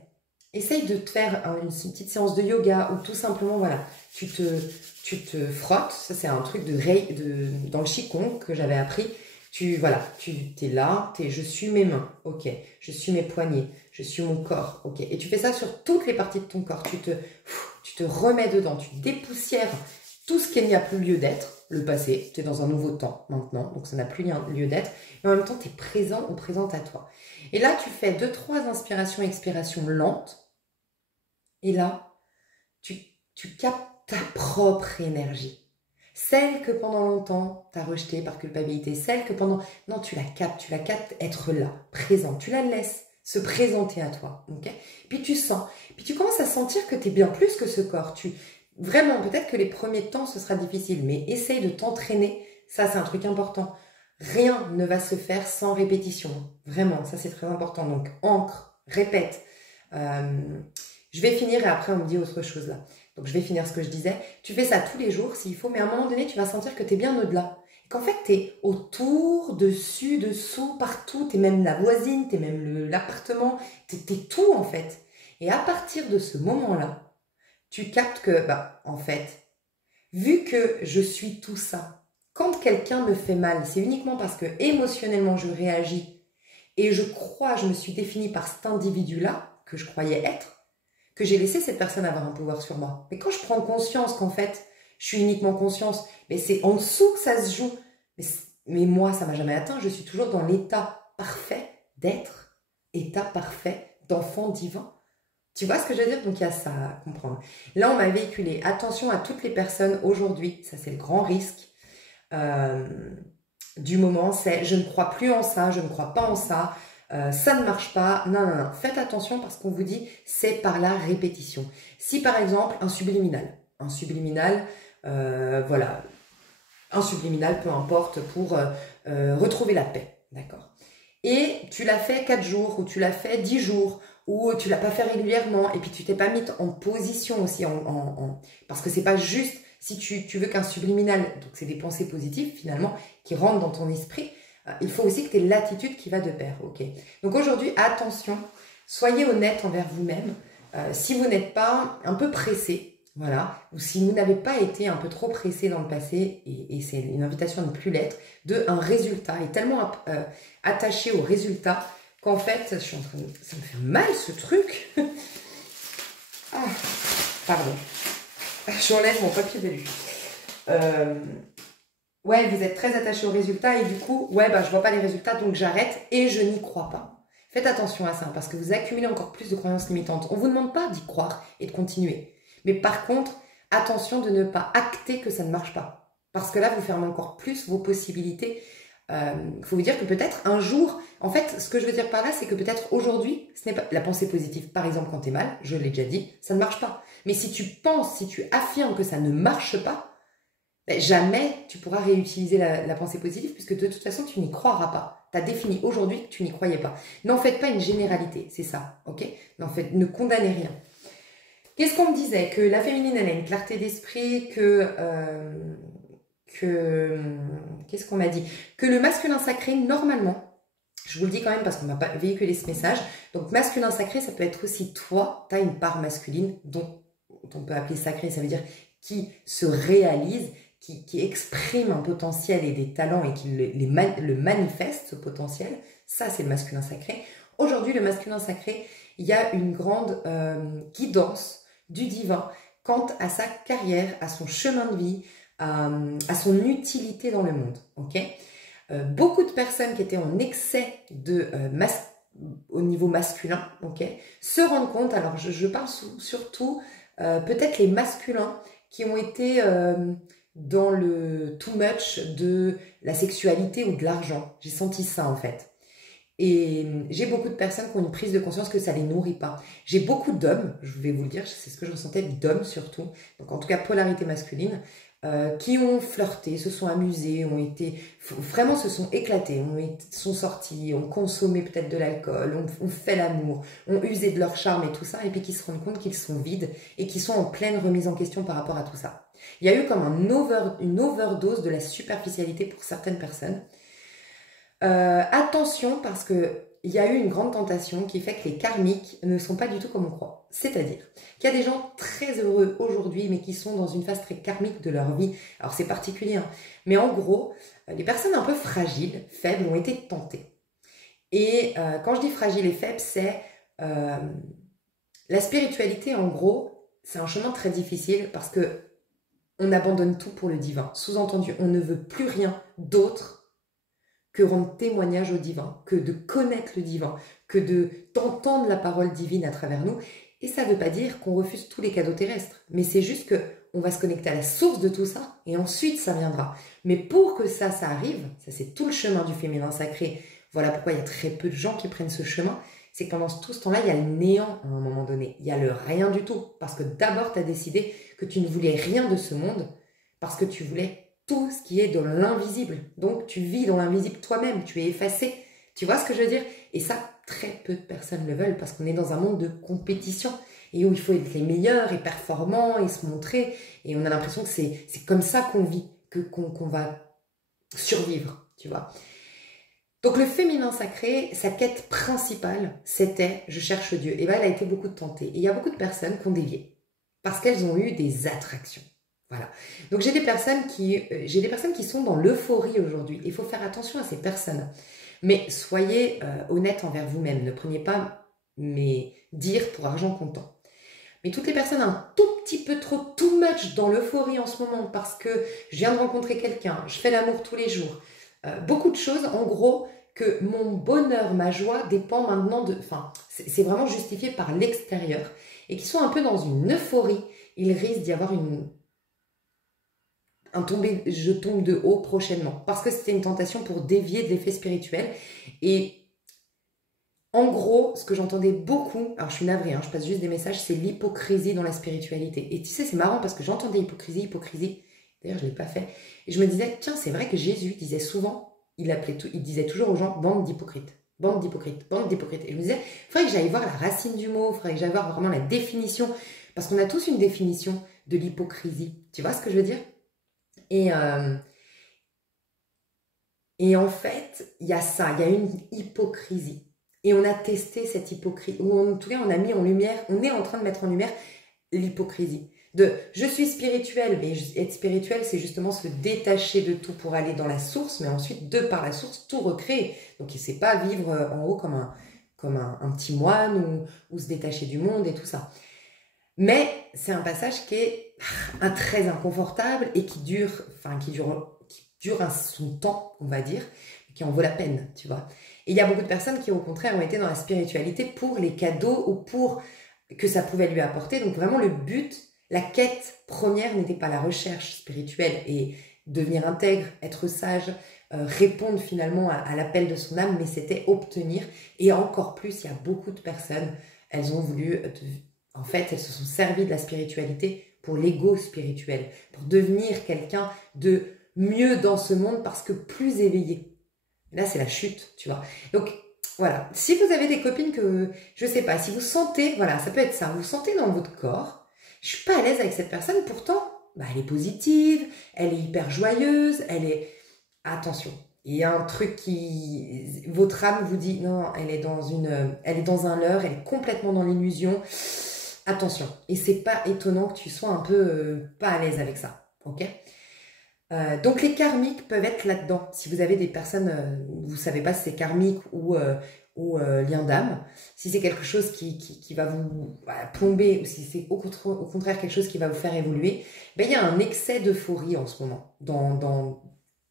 essaye de te faire une petite séance de yoga ou tout simplement, voilà, tu te frottes, ça c'est un truc dans le Qigong que j'avais appris, tu es là, je suis mes mains, ok, je suis mes poignets, je suis mon corps, ok, et tu fais ça sur toutes les parties de ton corps, tu te remets dedans, tu dépoussières tout ce qu'il n'y a plus lieu d'être, le passé, tu es dans un nouveau temps maintenant, donc ça n'a plus lieu d'être, mais en même temps tu es présent ou présente à toi. Et là tu fais 2-3 inspirations, expirations lentes, et là tu captes ta propre énergie. Celle que pendant longtemps tu as rejetée par culpabilité, celle que pendant... Non, tu la captes être là, présent, tu la laisses se présenter à toi, ok? Puis tu sens, puis tu commences à sentir que tu es bien plus que ce corps, Vraiment, peut-être que les premiers temps, ce sera difficile, mais essaye de t'entraîner. Ça, c'est un truc important. Rien ne va se faire sans répétition. Vraiment, ça, c'est très important. Donc, ancre, répète. Je vais finir et après, on me dit autre chose là. Donc, je vais finir ce que je disais. Tu fais ça tous les jours s'il faut, mais à un moment donné, tu vas sentir que tu es bien au-delà. Et qu'en fait, tu es autour, dessus, dessous, partout. Tu es même la voisine, tu es même l'appartement. Tu es tout, en fait. Et à partir de ce moment-là, tu captes que, en fait, vu que je suis tout ça, quand quelqu'un me fait mal, c'est uniquement parce que émotionnellement je réagis et je me suis définie par cet individu-là que je croyais être, que j'ai laissé cette personne avoir un pouvoir sur moi. Mais quand je prends conscience qu'en fait, je suis uniquement conscience, mais c'est en dessous que ça se joue. Mais moi, ça m'a jamais atteint. Je suis toujours dans l'état parfait d'être, état parfait d'enfant divin. Tu vois ce que je veux dire? Donc, il y a ça à comprendre. Là, on m'a véhiculé. Attention à toutes les personnes aujourd'hui. Ça, c'est le grand risque du moment. C'est je ne crois plus en ça, je ne crois pas en ça, ça ne marche pas. Non, non, non. Faites attention parce qu'on vous dit c'est par la répétition. Si, par exemple, un subliminal, voilà, un subliminal, peu importe, pour retrouver la paix. D'accord? Et tu l'as fait 4 jours, ou tu l'as fait 10 jours, ou tu l'as pas fait régulièrement, et puis tu t'es pas mis en position aussi, parce que c'est pas juste, si tu veux qu'un subliminal, donc c'est des pensées positives finalement, qui rentrent dans ton esprit, il faut aussi que tu aies l'attitude qui va de pair, ok? Donc aujourd'hui, attention, soyez honnête envers vous-même, si vous n'êtes pas un peu pressé, voilà, ou si vous n'avez pas été un peu trop pressé dans le passé, et c'est une invitation à ne plus l'être, un résultat, et tellement attaché au résultat, qu'en fait, ça me fait mal ce truc. Ah, pardon. J'enlève mon papier d'alu. Ouais, vous êtes très attaché au résultat et du coup, ouais, je vois pas les résultats, donc j'arrête et je n'y crois pas. Faites attention à ça parce que vous accumulez encore plus de croyances limitantes. On vous demande pas d'y croire et de continuer. Mais par contre, attention de ne pas acter que ça ne marche pas. Parce que là, vous fermez encore plus vos possibilités faut vous dire que peut-être un jour, en fait, ce que je veux dire par là, c'est que peut-être aujourd'hui, ce n'est pas la pensée positive. Par exemple, quand tu es mal, je l'ai déjà dit, ça ne marche pas. Mais si tu penses, si tu affirmes que ça ne marche pas, ben, jamais tu pourras réutiliser la pensée positive puisque de toute façon, tu n'y croiras pas. Tu as défini aujourd'hui que tu n'y croyais pas. N'en faites pas une généralité, c'est ça, ok? Ne condamnez rien. Qu'est-ce qu'on me disait? Que la féminine, elle a une clarté d'esprit, qu'est-ce qu'on m'a dit? Que le masculin sacré, normalement, je vous le dis quand même parce qu'on m'a pas véhiculé ce message, donc masculin sacré, ça peut être aussi toi, tu as une part masculine, dont on peut appeler sacré, ça veut dire qui se réalise, qui exprime un potentiel et des talents et qui le manifeste, ce potentiel, ça c'est le masculin sacré. Aujourd'hui, le masculin sacré, il y a une grande guidance du divin quant à sa carrière, à son chemin de vie, à son utilité dans le monde. Okay, beaucoup de personnes qui étaient en excès au niveau masculin, okay, se rendent compte, alors je parle surtout peut-être les masculins qui ont été dans le too much de la sexualité ou de l'argent. J'ai senti ça en fait. Et j'ai beaucoup de personnes qui ont une prise de conscience que ça ne les nourrit pas. J'ai beaucoup d'hommes, je vais vous le dire, c'est ce que je ressentais, d'hommes surtout, donc en tout cas polarité masculine, qui ont flirté, se sont amusés, vraiment se sont éclatés, sont sortis, ont consommé peut-être de l'alcool, ont fait l'amour, ont usé de leur charme et tout ça, et puis qui se rendent compte qu'ils sont vides et qui sont en pleine remise en question par rapport à tout ça. Il y a eu comme une overdose de la superficialité pour certaines personnes. Attention parce que il y a eu une grande tentation qui fait que les karmiques ne sont pas du tout comme on croit. C'est-à-dire qu'il y a des gens très heureux aujourd'hui mais qui sont dans une phase très karmique de leur vie. Alors c'est particulier, hein, mais en gros, les personnes un peu fragiles, faibles ont été tentées. Et quand je dis fragile et faible, c'est la spiritualité en gros, c'est un chemin très difficile parce que on abandonne tout pour le divin. Sous-entendu, on ne veut plus rien d'autre que rendre témoignage au divin, que de connaître le divin, que d'entendre la parole divine à travers nous. Et ça ne veut pas dire qu'on refuse tous les cadeaux terrestres, mais c'est juste qu'on va se connecter à la source de tout ça, et ensuite ça viendra. Mais pour que ça arrive, ça c'est tout le chemin du féminin sacré, voilà pourquoi il y a très peu de gens qui prennent ce chemin, c'est que pendant tout ce temps-là, il y a le néant à un moment donné, il y a le rien du tout, parce que d'abord tu as décidé que tu ne voulais rien de ce monde, parce que tu voulais tout ce qui est dans l'invisible. Donc, tu vis dans l'invisible toi-même, tu es effacé. Tu vois ce que je veux dire? Et ça, très peu de personnes le veulent parce qu'on est dans un monde de compétition et où il faut être les meilleurs et performants et se montrer. Et on a l'impression que c'est comme ça qu'on vit, qu'on va survivre, tu vois. Donc, le féminin sacré, sa quête principale, c'était « je cherche Dieu ». Et bien, elle a été beaucoup tentée. Et il y a beaucoup de personnes qui ont dévié parce qu'elles ont eu des attractions. Voilà. Donc j'ai des personnes qui sont dans l'euphorie aujourd'hui. Il faut faire attention à ces personnes. Mais soyez honnêtes envers vous-même. Ne prenez pas mes dires pour argent comptant. Mais toutes les personnes un tout petit peu trop too much dans l'euphorie en ce moment parce que je viens de rencontrer quelqu'un, je fais l'amour tous les jours. Beaucoup de choses, en gros, que mon bonheur, ma joie dépend maintenant de... Enfin, c'est vraiment justifié par l'extérieur. Et qui sont un peu dans une euphorie. Il risque d'y avoir je tombe de haut prochainement parce que c'était une tentation pour dévier de l'effet spirituel. Et en gros, ce que j'entendais beaucoup, alors je suis navrée, hein, je passe juste des messages, c'est l'hypocrisie dans la spiritualité. Et tu sais, c'est marrant parce que j'entendais hypocrisie, d'ailleurs je ne l'ai pas fait, et je me disais, tiens, c'est vrai que Jésus disait souvent, il disait toujours aux gens, bande d'hypocrites, bande d'hypocrites, bande d'hypocrites. Et je me disais, il faudrait que j'aille voir la racine du mot, il faudrait que j'aille voir vraiment la définition, parce qu'on a tous une définition de l'hypocrisie. Tu vois ce que je veux dire? Et en fait, il y a ça, il y a une hypocrisie. Et on a testé cette hypocrisie, ou en tout cas, on a mis en lumière, on est en train de mettre en lumière l'hypocrisie. Je suis spirituel, mais être spirituel, c'est justement se détacher de tout pour aller dans la source, mais ensuite, de par la source, tout recréer. Donc, c'est pas vivre en haut comme un petit moine ou se détacher du monde et tout ça. Mais c'est un passage qui est très inconfortable et qui dure son temps, on va dire, qui en vaut la peine, tu vois. Et il y a beaucoup de personnes qui, au contraire, ont été dans la spiritualité pour les cadeaux ou pour que ça pouvait lui apporter. Donc vraiment, le but, la quête première n'était pas la recherche spirituelle et devenir intègre, être sage, répondre finalement à l'appel de son âme, mais c'était obtenir. Et encore plus, il y a beaucoup de personnes, elles ont voulu, en fait, elles se sont servies de la spiritualité pour l'ego spirituel, pour devenir quelqu'un de mieux dans ce monde parce que plus éveillé. Là, c'est la chute, tu vois. Donc, voilà. Si vous avez des copines que, je sais pas, si vous sentez, voilà, ça peut être ça, vous sentez dans votre corps, je suis pas à l'aise avec cette personne, pourtant, bah, elle est positive, elle est hyper joyeuse, elle est... Attention, il y a un truc qui... Votre âme vous dit, non, elle est dans un leurre, elle est complètement dans l'illusion. Attention. Et c'est pas étonnant que tu sois un peu pas à l'aise avec ça, ok? Donc les karmiques peuvent être là-dedans. Si vous avez des personnes, vous savez pas si c'est karmique ou lien d'âme, si c'est quelque chose qui va vous plomber, ou si c'est au contraire quelque chose qui va vous faire évoluer, ben, il y a un excès d'euphorie en ce moment dans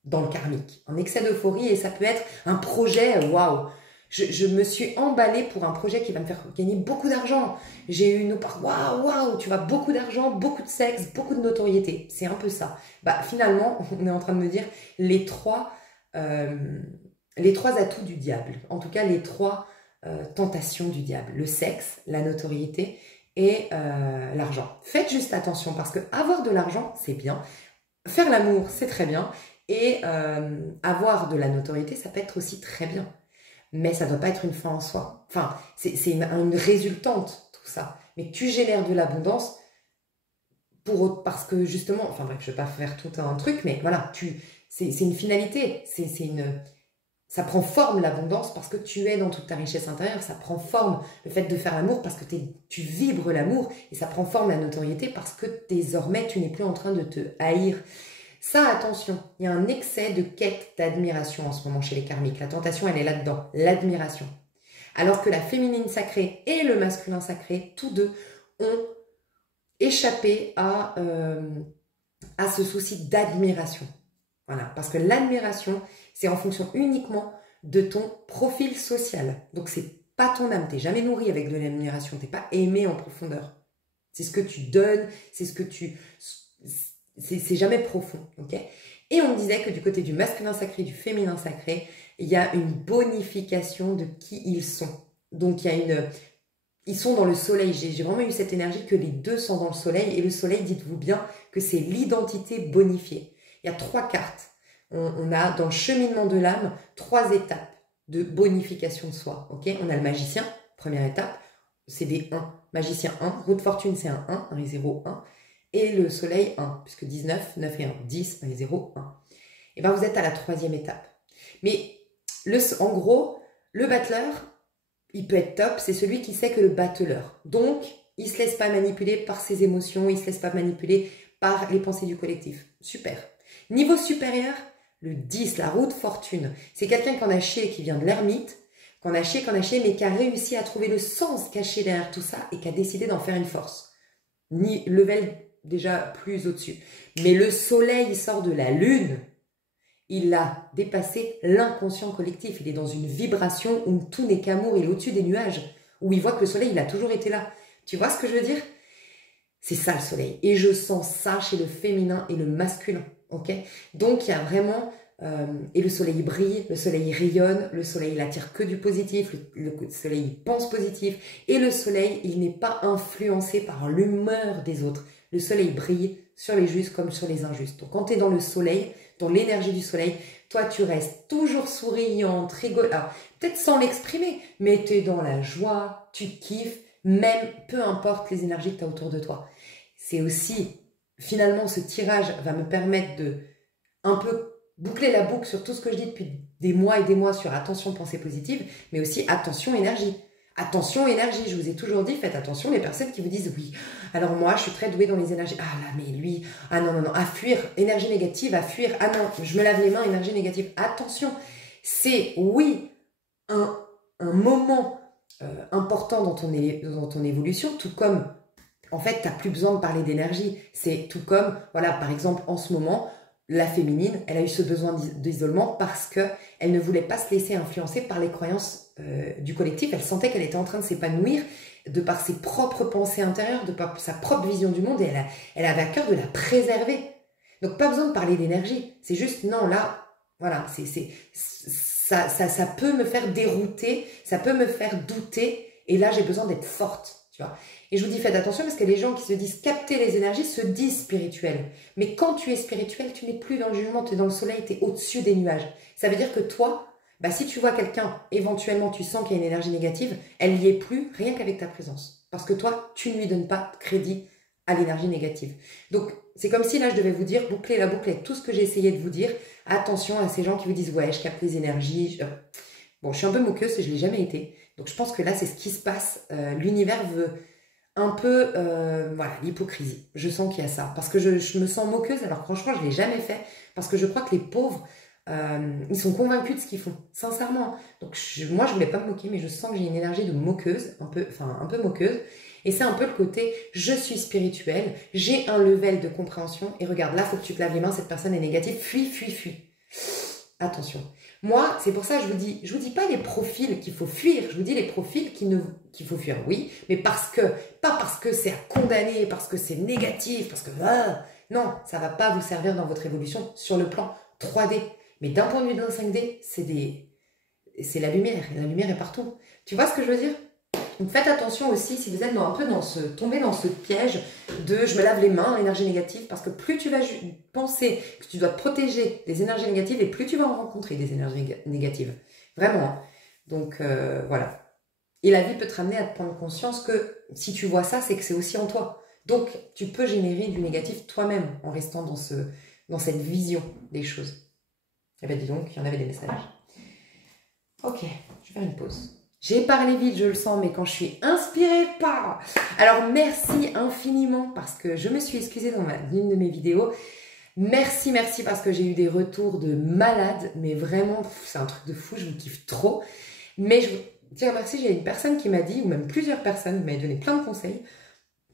le karmique. Un excès d'euphorie, et ça peut être un projet, waouh! Je me suis emballée pour un projet qui va me faire gagner beaucoup d'argent. J'ai eu waouh, tu vois, beaucoup d'argent, beaucoup de sexe, beaucoup de notoriété. C'est un peu ça. Bah, finalement, on est en train de me dire les trois atouts du diable. En tout cas, les trois tentations du diable. Le sexe, la notoriété et l'argent. Faites juste attention parce que avoir de l'argent, c'est bien. Faire l'amour, c'est très bien. Et avoir de la notoriété, ça peut être aussi très bien. Mais ça ne doit pas être une fin en soi. Enfin, c'est une résultante, tout ça. Mais tu génères de l'abondance parce que justement, enfin bref, je ne vais pas faire tout un truc, mais voilà, c'est une finalité. Ça prend forme l'abondance parce que tu es dans toute ta richesse intérieure. Ça prend forme le fait de faire l'amour parce que tu vibres l'amour. Et ça prend forme la notoriété parce que désormais, tu n'es plus en train de te haïr. Ça, attention, il y a un excès de quête d'admiration en ce moment chez les karmiques. La tentation, elle est là-dedans, l'admiration. Alors que la féminine sacrée et le masculin sacré, tous deux, ont échappé à ce souci d'admiration. Voilà, parce que l'admiration, c'est en fonction uniquement de ton profil social. Donc, c'est pas ton âme, t'es jamais nourri avec de l'admiration, t'es pas aimé en profondeur. C'est ce que tu donnes, c'est ce que tu... C'est jamais profond, ok? Et on disait que du côté du masculin sacré, du féminin sacré, il y a une bonification de qui ils sont. Donc, ils sont dans le soleil. J'ai vraiment eu cette énergie que les deux sont dans le soleil. Et le soleil, dites-vous bien que c'est l'identité bonifiée. Il y a 3 cartes. On a dans le cheminement de l'âme 3 étapes de bonification de soi, ok? On a le magicien, première étape, c'est des 1. Magicien 1, roue de fortune c'est un 1 et 0, 1. Et le soleil 1, puisque 19, 9 et 1, 10, 1 et 0, 1. Et bien vous êtes à la 3e étape. Mais en gros, le battleur, il peut être top, c'est celui qui sait que le battleur. Donc, il ne se laisse pas manipuler par ses émotions, il ne se laisse pas manipuler par les pensées du collectif. Super. Niveau supérieur, le 10, la roue de fortune. C'est quelqu'un qui en a chié, qui vient de l'ermite, qu'on a chié, mais qui a réussi à trouver le sens caché derrière tout ça et qui a décidé d'en faire une force. Ni level déjà plus au-dessus. Mais le soleil sort de la lune. Il a dépassé l'inconscient collectif. Il est dans une vibration où tout n'est qu'amour. Il est au-dessus des nuages. Où il voit que le soleil, il a toujours été là. Tu vois ce que je veux dire? C'est ça le soleil. Et je sens ça chez le féminin et le masculin. Ok? Donc il y a vraiment... et le soleil brille, le soleil rayonne, le soleil il attire que du positif, le soleil il pense positif. Et le soleil, il n'est pas influencé par l'humeur des autres. Le soleil brille sur les justes comme sur les injustes. Donc quand tu es dans le soleil, dans l'énergie du soleil, toi tu restes toujours souriante, rigolante. Alors peut-être sans l'exprimer, mais tu es dans la joie, tu kiffes, même peu importe les énergies que tu as autour de toi. C'est aussi, finalement ce tirage va me permettre de un peu boucler la boucle sur tout ce que je dis depuis des mois et des mois sur attention pensée positive, mais aussi attention énergie. Attention énergie, je vous ai toujours dit, faites attention les personnes qui vous disent oui, alors moi je suis très douée dans les énergies, ah là mais lui, ah non, à fuir, énergie négative, à fuir, ah non, je me lave les mains, énergie négative, attention, c'est oui, un moment important dans ton évolution, tout comme, en fait, tu n'as plus besoin de parler d'énergie, c'est tout comme, voilà, par exemple, en ce moment, la féminine, elle a eu ce besoin d'isolement parce qu'elle ne voulait pas se laisser influencer par les croyances du collectif. Elle sentait qu'elle était en train de s'épanouir de par ses propres pensées intérieures, de par sa propre vision du monde, et elle avait à cœur de la préserver. Donc pas besoin de parler d'énergie, c'est juste, non, là, Voilà, ça peut me faire dérouter, ça peut me faire douter. Et là, j'ai besoin d'être forte, tu vois. Et je vous dis, faites attention parce que les gens qui se disent capter les énergies se disent spirituels. Mais quand tu es spirituel, tu n'es plus dans le jugement, tu es dans le soleil, tu es au-dessus des nuages. Ça veut dire que toi, bah, si tu vois quelqu'un, éventuellement, tu sens qu'il y a une énergie négative, elle n'y est plus rien qu'avec ta présence. Parce que toi, tu ne lui donnes pas de crédit à l'énergie négative. Donc, c'est comme si là, je devais vous dire, boucler la boucle avec tout ce que j'ai essayé de vous dire. Attention à ces gens qui vous disent, ouais, je capte les énergies. Bon, je suis un peu moqueuse, je ne l'ai jamais été. Donc, je pense que là, c'est ce qui se passe. L'univers veut un peu, voilà, l'hypocrisie. Je sens qu'il y a ça. Parce que je me sens moqueuse, alors franchement, je ne l'ai jamais fait. Parce que je crois que les pauvres, ils sont convaincus de ce qu'ils font, sincèrement. Donc, moi, je ne voulais pas me moquer, mais je sens que j'ai une énergie de moqueuse, un peu moqueuse. Et c'est un peu le côté, je suis spirituelle, j'ai un level de compréhension. Et regarde, là, il faut que tu te laves les mains, cette personne est négative. Fuis, fuis, fuis. Attention. Moi, c'est pour ça que je vous dis pas les profils qu'il faut fuir, je vous dis les profils qu'il faut fuir, oui, mais pas parce que c'est à condamner, parce que c'est négatif, parce que, non, ça va pas vous servir dans votre évolution sur le plan 3D. Mais d'un point de vue d'un 5D, c'est la lumière est partout. Tu vois ce que je veux dire? Donc faites attention aussi si vous êtes tombé dans ce piège de je me lave les mains, énergie négative, parce que plus tu vas penser que tu dois te protéger des énergies négatives et plus tu vas en rencontrer des énergies négatives. Vraiment. Hein. Donc voilà. Et la vie peut te ramener à te prendre conscience que si tu vois ça, c'est que c'est aussi en toi. Donc tu peux générer du négatif toi-même en restant dans cette vision des choses. Et bien dis donc, il y en avait des messages. Ok, je vais faire une pause. J'ai parlé vite, je le sens, mais quand je suis inspirée, pas. Alors, merci infiniment parce que je me suis excusée dans une de mes vidéos. Merci parce que j'ai eu des retours de malades, mais vraiment, c'est un truc de fou, je vous kiffe trop. Mais je vous tiens à remercier, j'ai une personne qui m'a dit, ou même plusieurs personnes, m'avaient donné plein de conseils.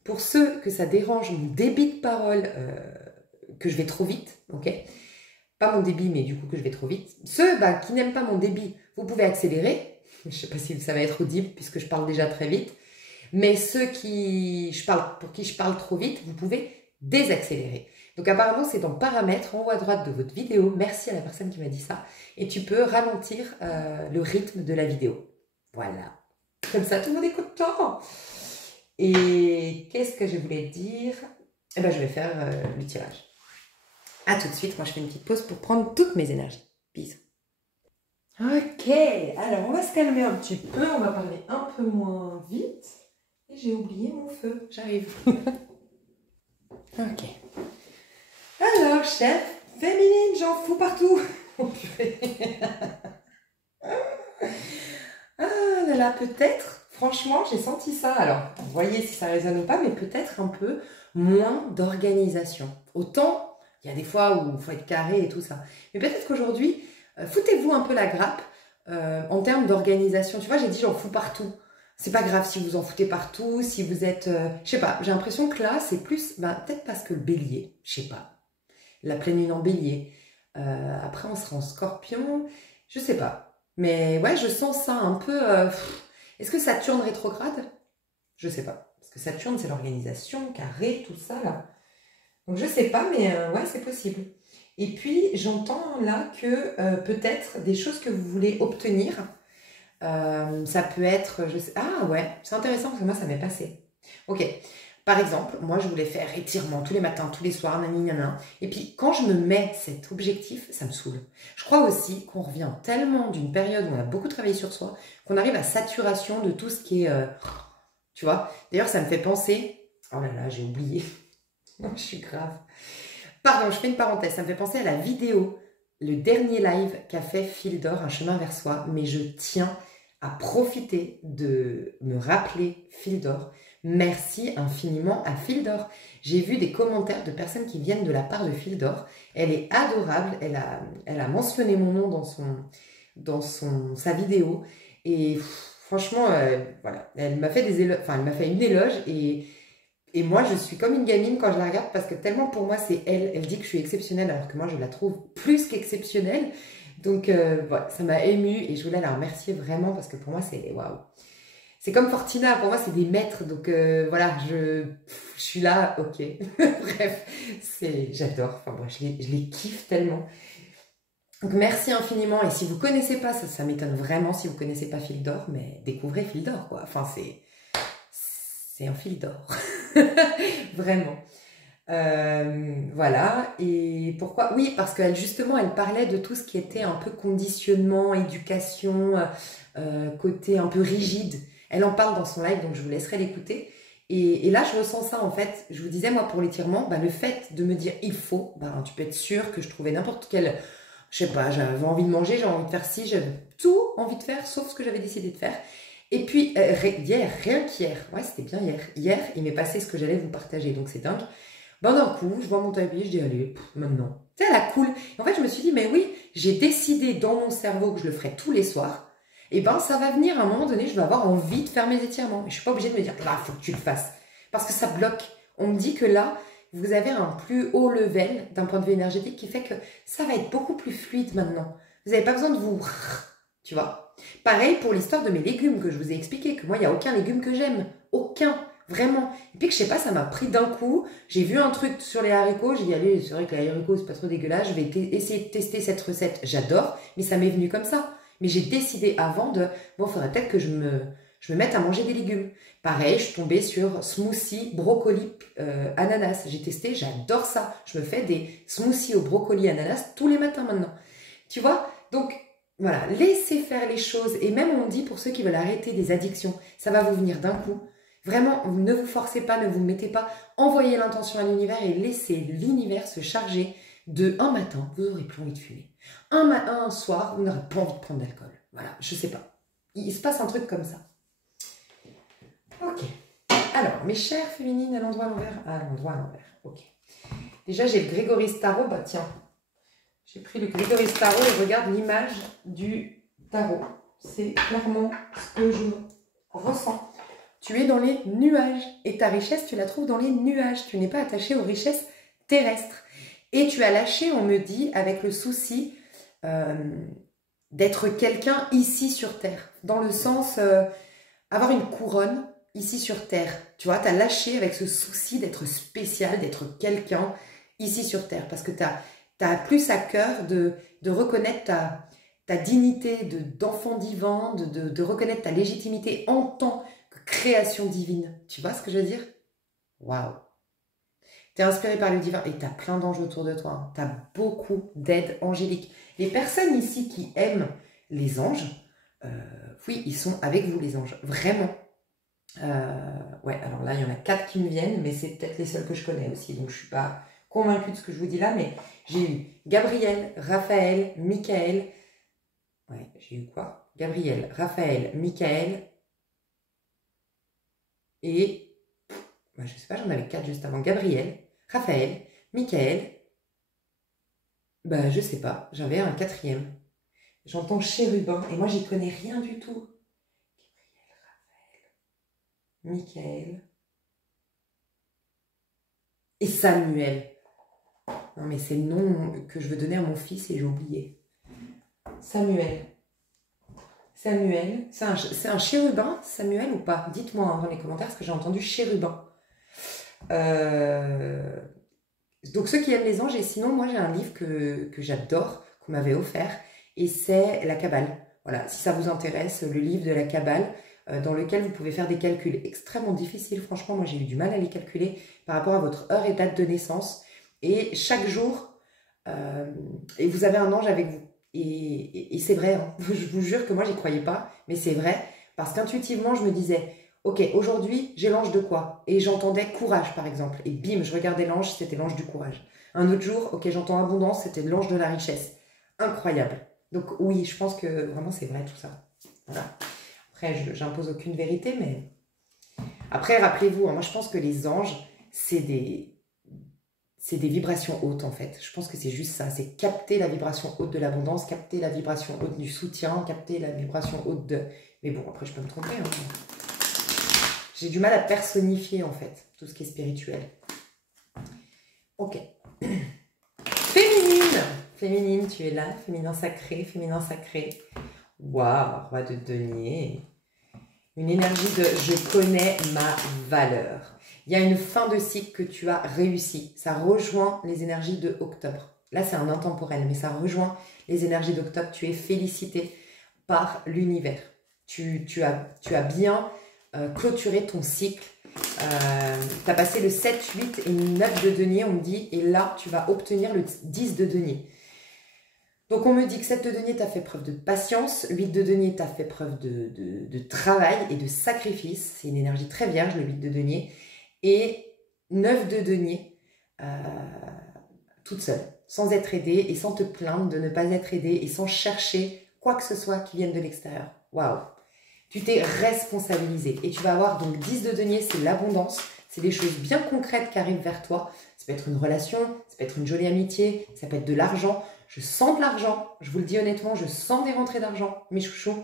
Pour ceux que ça dérange mon débit de parole, que je vais trop vite, ok? Pas mon débit, mais du coup que je vais trop vite. Ceux qui n'aiment pas mon débit, vous pouvez accélérer. Je ne sais pas si ça va être audible puisque je parle déjà très vite. Mais ceux pour qui je parle trop vite, vous pouvez désaccélérer. Donc apparemment, c'est dans paramètres en haut à droite de votre vidéo. Merci à la personne qui m'a dit ça. Et tu peux ralentir le rythme de la vidéo. Voilà. Comme ça, tout le monde est content. Et qu'est-ce que je voulais dire? Eh ben, je vais faire le tirage. A tout de suite. Moi, je fais une petite pause pour prendre toutes mes énergies. Bisous. Ok, alors on va se calmer un petit peu, on va parler un peu moins vite. Et j'ai oublié mon feu, j'arrive. Ok. Alors, chef, féminine, j'en fous partout. Ah là là, peut-être, franchement, j'ai senti ça. Alors, vous voyez si ça résonne ou pas, mais peut-être un peu moins d'organisation. Autant, il y a des fois où il faut être carré et tout ça. Mais peut-être qu'aujourd'hui, foutez-vous un peu la grappe en termes d'organisation. Tu vois, j'ai dit j'en fous partout. C'est pas grave si vous en foutez partout, si vous êtes... je sais pas, j'ai l'impression que là, c'est plus... peut-être parce que le bélier, je sais pas. La pleine lune en bélier. Après, on sera en scorpion. Je sais pas. Mais ouais, je sens ça un peu... Est-ce que Saturne rétrograde? Je sais pas. Parce que Saturne, c'est l'organisation, carré, tout ça, là. Donc, je sais pas, mais ouais, c'est possible. Et puis, j'entends là que peut-être des choses que vous voulez obtenir, ça peut être... Ah ouais, c'est intéressant parce que moi, ça m'est passé. Ok, par exemple, moi, je voulais faire étirement tous les matins, tous les soirs, nanana. Et puis, quand je me mets cet objectif, ça me saoule. Je crois aussi qu'on revient tellement d'une période où on a beaucoup travaillé sur soi, qu'on arrive à saturation de tout ce qui est... tu vois, d'ailleurs, ça me fait penser... Oh là là, j'ai oublié. Non, je suis grave. Pardon, je fais une parenthèse, ça me fait penser à la vidéo, le dernier live qu'a fait Fil d'Or, un chemin vers soi, mais je tiens à profiter de me rappeler Fil d'Or. Merci infiniment à Fil d'Or. J'ai vu des commentaires de personnes qui viennent de la part de Fil d'Or. Elle est adorable, elle a mentionné mon nom dans sa vidéo. Et franchement, voilà, elle m'a fait une éloge et moi, je suis comme une gamine quand je la regarde parce que tellement pour moi, c'est elle. Elle dit que je suis exceptionnelle alors que moi, je la trouve plus qu'exceptionnelle. Donc, voilà, ça m'a émue et je voulais la remercier vraiment parce que pour moi, c'est waouh. C'est comme Fortina, pour moi, c'est des maîtres. Donc, voilà, je suis là, ok. Bref, j'adore. Enfin, bref, je les kiffe tellement. Donc merci infiniment, et si vous connaissez pas, ça m'étonne vraiment si vous connaissez pas Fil d'Or, mais découvrez Fil d'Or quoi, enfin c'est un fil d'or, vraiment. Voilà, et pourquoi? Oui, parce qu'elle justement, elle parlait de tout ce qui était un peu conditionnement, éducation, côté un peu rigide. Elle en parle dans son live, donc je vous laisserai l'écouter. Et là, je ressens ça en fait. Je vous disais, moi, pour l'étirement, bah, le fait de me dire il faut, bah, tu peux être sûr que je trouvais n'importe quel, je sais pas, j'avais envie de manger, j'avais envie de faire ci, j'avais tout envie de faire, sauf ce que j'avais décidé de faire. Et puis, hier, rien qu'hier, ouais, c'était bien hier, il m'est passé ce que j'allais vous partager, donc c'est dingue. Ben, d'un coup, je vois mon tapis, je dis, allez, maintenant. Tu sais, elle a cool. Et en fait, je me suis dit, mais oui, j'ai décidé dans mon cerveau que je le ferais tous les soirs. Et ben, ça va venir à un moment donné, je vais avoir envie de faire mes étirements. Et je suis pas obligée de me dire, là, faut que tu le fasses. Parce que ça bloque. On me dit que là, vous avez un plus haut level d'un point de vue énergétique qui fait que ça va être beaucoup plus fluide maintenant. Vous n'avez pas besoin de vous... Tu vois. Pareil pour l'histoire de mes légumes que je vous ai expliqué, que moi, il n'y a aucun légume que j'aime. Aucun. Vraiment. Et puis que je sais pas, ça m'a pris d'un coup. J'ai vu un truc sur les haricots. J'ai dit, allez, c'est vrai que les haricots, c'est pas trop dégueulasse. Je vais essayer de tester cette recette. J'adore. Mais ça m'est venu comme ça. Mais j'ai décidé avant de, bon, il faudrait peut-être que je me mette à manger des légumes. Pareil, je suis tombée sur smoothie, brocoli, ananas. J'ai testé, j'adore ça. Je me fais des smoothies au brocoli, ananas tous les matins maintenant. Tu vois? Donc, voilà, laissez faire les choses. Et même on dit pour ceux qui veulent arrêter des addictions, ça va vous venir d'un coup. Vraiment, ne vous forcez pas, ne vous mettez pas. Envoyez l'intention à l'univers et laissez l'univers se charger de un matin, vous n'aurez plus envie de fumer. Un soir, vous n'aurez pas envie de prendre d'alcool. Voilà, je sais pas. Il se passe un truc comme ça. Ok. Alors, mes chères féminines à l'endroit à l'envers. À l'endroit à l'envers. Ok. Déjà, j'ai le Grégory Tarot. Bah tiens, j'ai pris le Grégory Tarot et regarde l'image du tarot. C'est clairement ce que je ressens. Tu es dans les nuages et ta richesse, tu la trouves dans les nuages. Tu n'es pas attaché aux richesses terrestres. Et tu as lâché, on me dit, avec le souci d'être quelqu'un ici sur Terre. Dans le sens, avoir une couronne ici sur Terre. Tu vois, tu as lâché avec ce souci d'être spécial, d'être quelqu'un ici sur Terre. Parce que tu as plus à cœur de reconnaître ta dignité d'enfant divin, de reconnaître ta légitimité en tant que création divine. Tu vois ce que je veux dire? Waouh! Tu es inspiré par le divin et tu as plein d'anges autour de toi. Hein. Tu as beaucoup d'aides angéliques. Les personnes ici qui aiment les anges, oui, ils sont avec vous les anges. Vraiment. Ouais, alors là, il y en a 4 qui me viennent, mais c'est peut-être les seuls que je connais aussi. Donc, je ne suis pas convaincue de ce que je vous dis là, mais j'ai eu Gabriel, Raphaël, Michael. Ouais, j'ai eu quoi? Gabriel, Raphaël, Michael et... Bah, je sais pas, j'en avais 4 juste avant. Gabriel, Raphaël, Michael, bah je sais pas, j'avais un 4e. J'entends chérubin et moi j'y connais rien du tout. Gabriel, Raphaël, Michael et Samuel. Non mais c'est le nom que je veux donner à mon fils et j'ai oublié. Samuel. Samuel, c'est un chérubin, Samuel ou pas? Dites-moi hein, dans les commentaires parce que j'ai entendu chérubin. Donc ceux qui aiment les anges, et sinon moi j'ai un livre que j'adore, qu'on m'avait offert, et c'est la Kabbale. Voilà, si ça vous intéresse, le livre de la Kabbale, dans lequel vous pouvez faire des calculs extrêmement difficiles. Franchement, moi j'ai eu du mal à les calculer par rapport à votre heure et date de naissance. Et chaque jour, et vous avez un ange avec vous. Et c'est vrai, hein. Je vous jure que moi j'y croyais pas, mais c'est vrai, parce qu'intuitivement je me disais... Ok, aujourd'hui, j'ai l'ange de quoi? Et j'entendais courage, par exemple. Et bim, je regardais l'ange, c'était l'ange du courage. Un autre jour, ok, j'entends abondance, c'était l'ange de la richesse. Incroyable. Donc oui, je pense que vraiment, c'est vrai tout ça. Voilà. Après, j'impose aucune vérité, mais... Après, rappelez-vous, hein, moi, je pense que les anges, c'est des vibrations hautes, en fait. Je pense que c'est juste ça. C'est capter la vibration haute de l'abondance, capter la vibration haute du soutien, capter la vibration haute de... Mais bon, après, je peux me tromper, hein. J'ai du mal à personnifier, en fait, tout ce qui est spirituel. Ok. Féminine. Féminine, tu es là. Féminin sacré, féminin sacré. Waouh, roi de denier. Une énergie de « je connais ma valeur ». Il y a une fin de cycle que tu as réussi. Ça rejoint les énergies de octobre. Là, c'est un intemporel, mais ça rejoint les énergies d'octobre. Tu es félicité par l'univers. Tu as bien clôturé ton cycle. Tu as passé le 7, 8 et 9 de denier, on me dit, et là, tu vas obtenir le 10 de denier. Donc, on me dit que 7 de denier, tu as fait preuve de patience, 8 de denier, tu as fait preuve de travail et de sacrifice. C'est une énergie très vierge, le 8 de denier. Et 9 de denier, toute seule, sans être aidée et sans te plaindre de ne pas être aidée et sans chercher quoi que ce soit qui vienne de l'extérieur. Waouh! Tu t'es responsabilisé et tu vas avoir donc 10 de denier, c'est l'abondance, c'est des choses bien concrètes qui arrivent vers toi. Ça peut être une relation, ça peut être une jolie amitié, ça peut être de l'argent. Je sens de l'argent, je vous le dis honnêtement, je sens des rentrées d'argent, mes chouchous.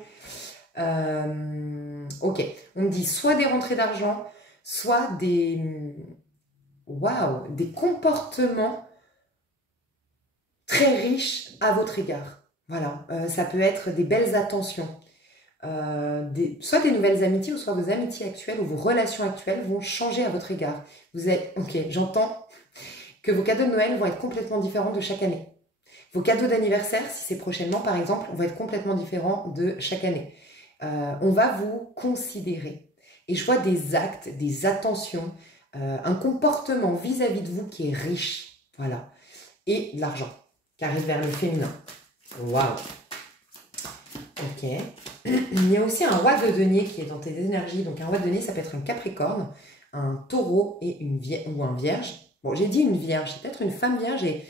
Ok, on me dit soit des rentrées d'argent, soit des, waouh, des comportements très riches à votre égard. Voilà, ça peut être des belles attentions. Soit des nouvelles amitiés, ou soit vos amitiés actuelles ou vos relations actuelles vont changer à votre égard. Vous êtes, ok, j'entends que vos cadeaux de Noël vont être complètement différents de chaque année. Vos cadeaux d'anniversaire, si c'est prochainement par exemple, vont être complètement différents de chaque année. On va vous considérer. Et je vois des actes, des attentions, un comportement vis-à-vis de vous qui est riche. Voilà. Et de l'argent qui arrive vers le féminin. Waouh! Ok. Il y a aussi un roi de denier qui est dans tes énergies. Donc un roi de denier, ça peut être un capricorne, un taureau et ou un vierge. Bon, j'ai dit une vierge, c'est peut-être une femme vierge et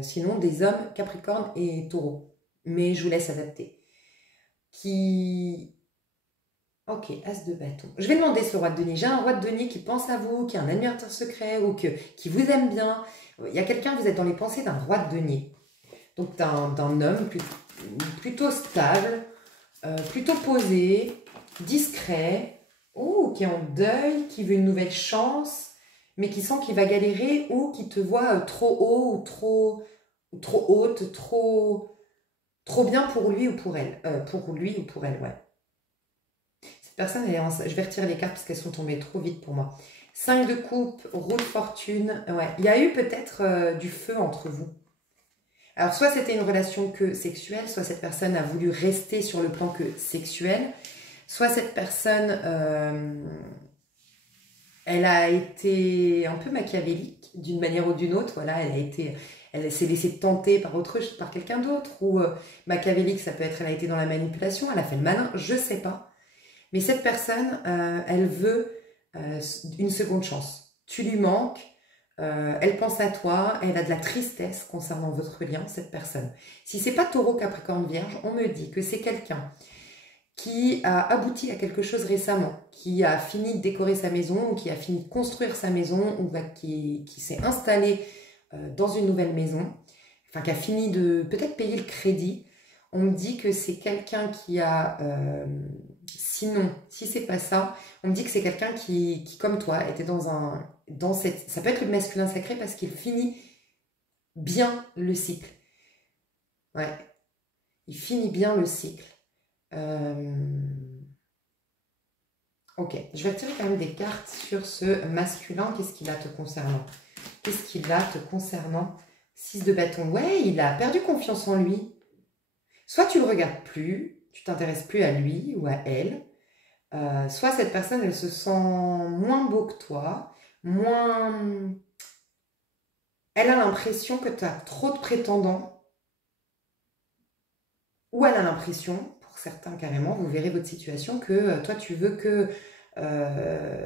sinon des hommes capricorne et taureau. Mais je vous laisse adapter. Ok, as de bâton. Je vais demander ce roi de denier. J'ai un roi de denier qui pense à vous, qui est un admirateur secret ou qui vous aime bien. Il y a quelqu'un, vous êtes dans les pensées d'un roi de denier. Donc d'un homme plutôt stable, plutôt posé, discret, qui est en deuil, qui veut une nouvelle chance, mais qui sent qu'il va galérer ou qui te voit trop haut ou trop haute, trop bien pour lui ou pour elle. Pour lui ou pour elle, ouais. Cette personne, elle est je vais retirer les cartes parce qu'elles sont tombées trop vite pour moi. 5 de coupe, roue de fortune, ouais. Il y a eu peut-être du feu entre vous. Alors, soit c'était une relation que sexuelle, soit cette personne a voulu rester sur le plan que sexuel, soit cette personne, elle a été un peu machiavélique d'une manière ou d'une autre. Voilà, elle s'est laissée tenter par quelqu'un d'autre. Ou machiavélique, ça peut être, elle a été dans la manipulation, elle a fait le malin, je ne sais pas. Mais cette personne, elle veut une seconde chance. Tu lui manques. Elle pense à toi, elle a de la tristesse concernant votre lien, cette personne. Si c'est pas Taureau, Capricorne, Vierge, on me dit que c'est quelqu'un qui a abouti à quelque chose récemment, qui a fini de décorer sa maison, ou qui a fini de construire sa maison, ou qui s'est installé dans une nouvelle maison, enfin qui a fini de peut-être payer le crédit. On me dit que c'est quelqu'un qui a... sinon, si c'est pas ça, on me dit que c'est quelqu'un qui, comme toi, était ça peut être le masculin sacré parce qu'il finit bien le cycle. Ouais. Il finit bien le cycle. Ok. Je vais retirer quand même des cartes sur ce masculin. Qu'est-ce qu'il a te concernant? Qu'est-ce qu'il a te concernant? 6 de bâton. Ouais, il a perdu confiance en lui. Soit tu le regardes plus, tu t'intéresses plus à lui ou à elle. Soit cette personne, elle se sent moins beau que toi, elle a l'impression que tu as trop de prétendants, ou elle a l'impression, pour certains carrément, vous verrez votre situation, que toi tu veux que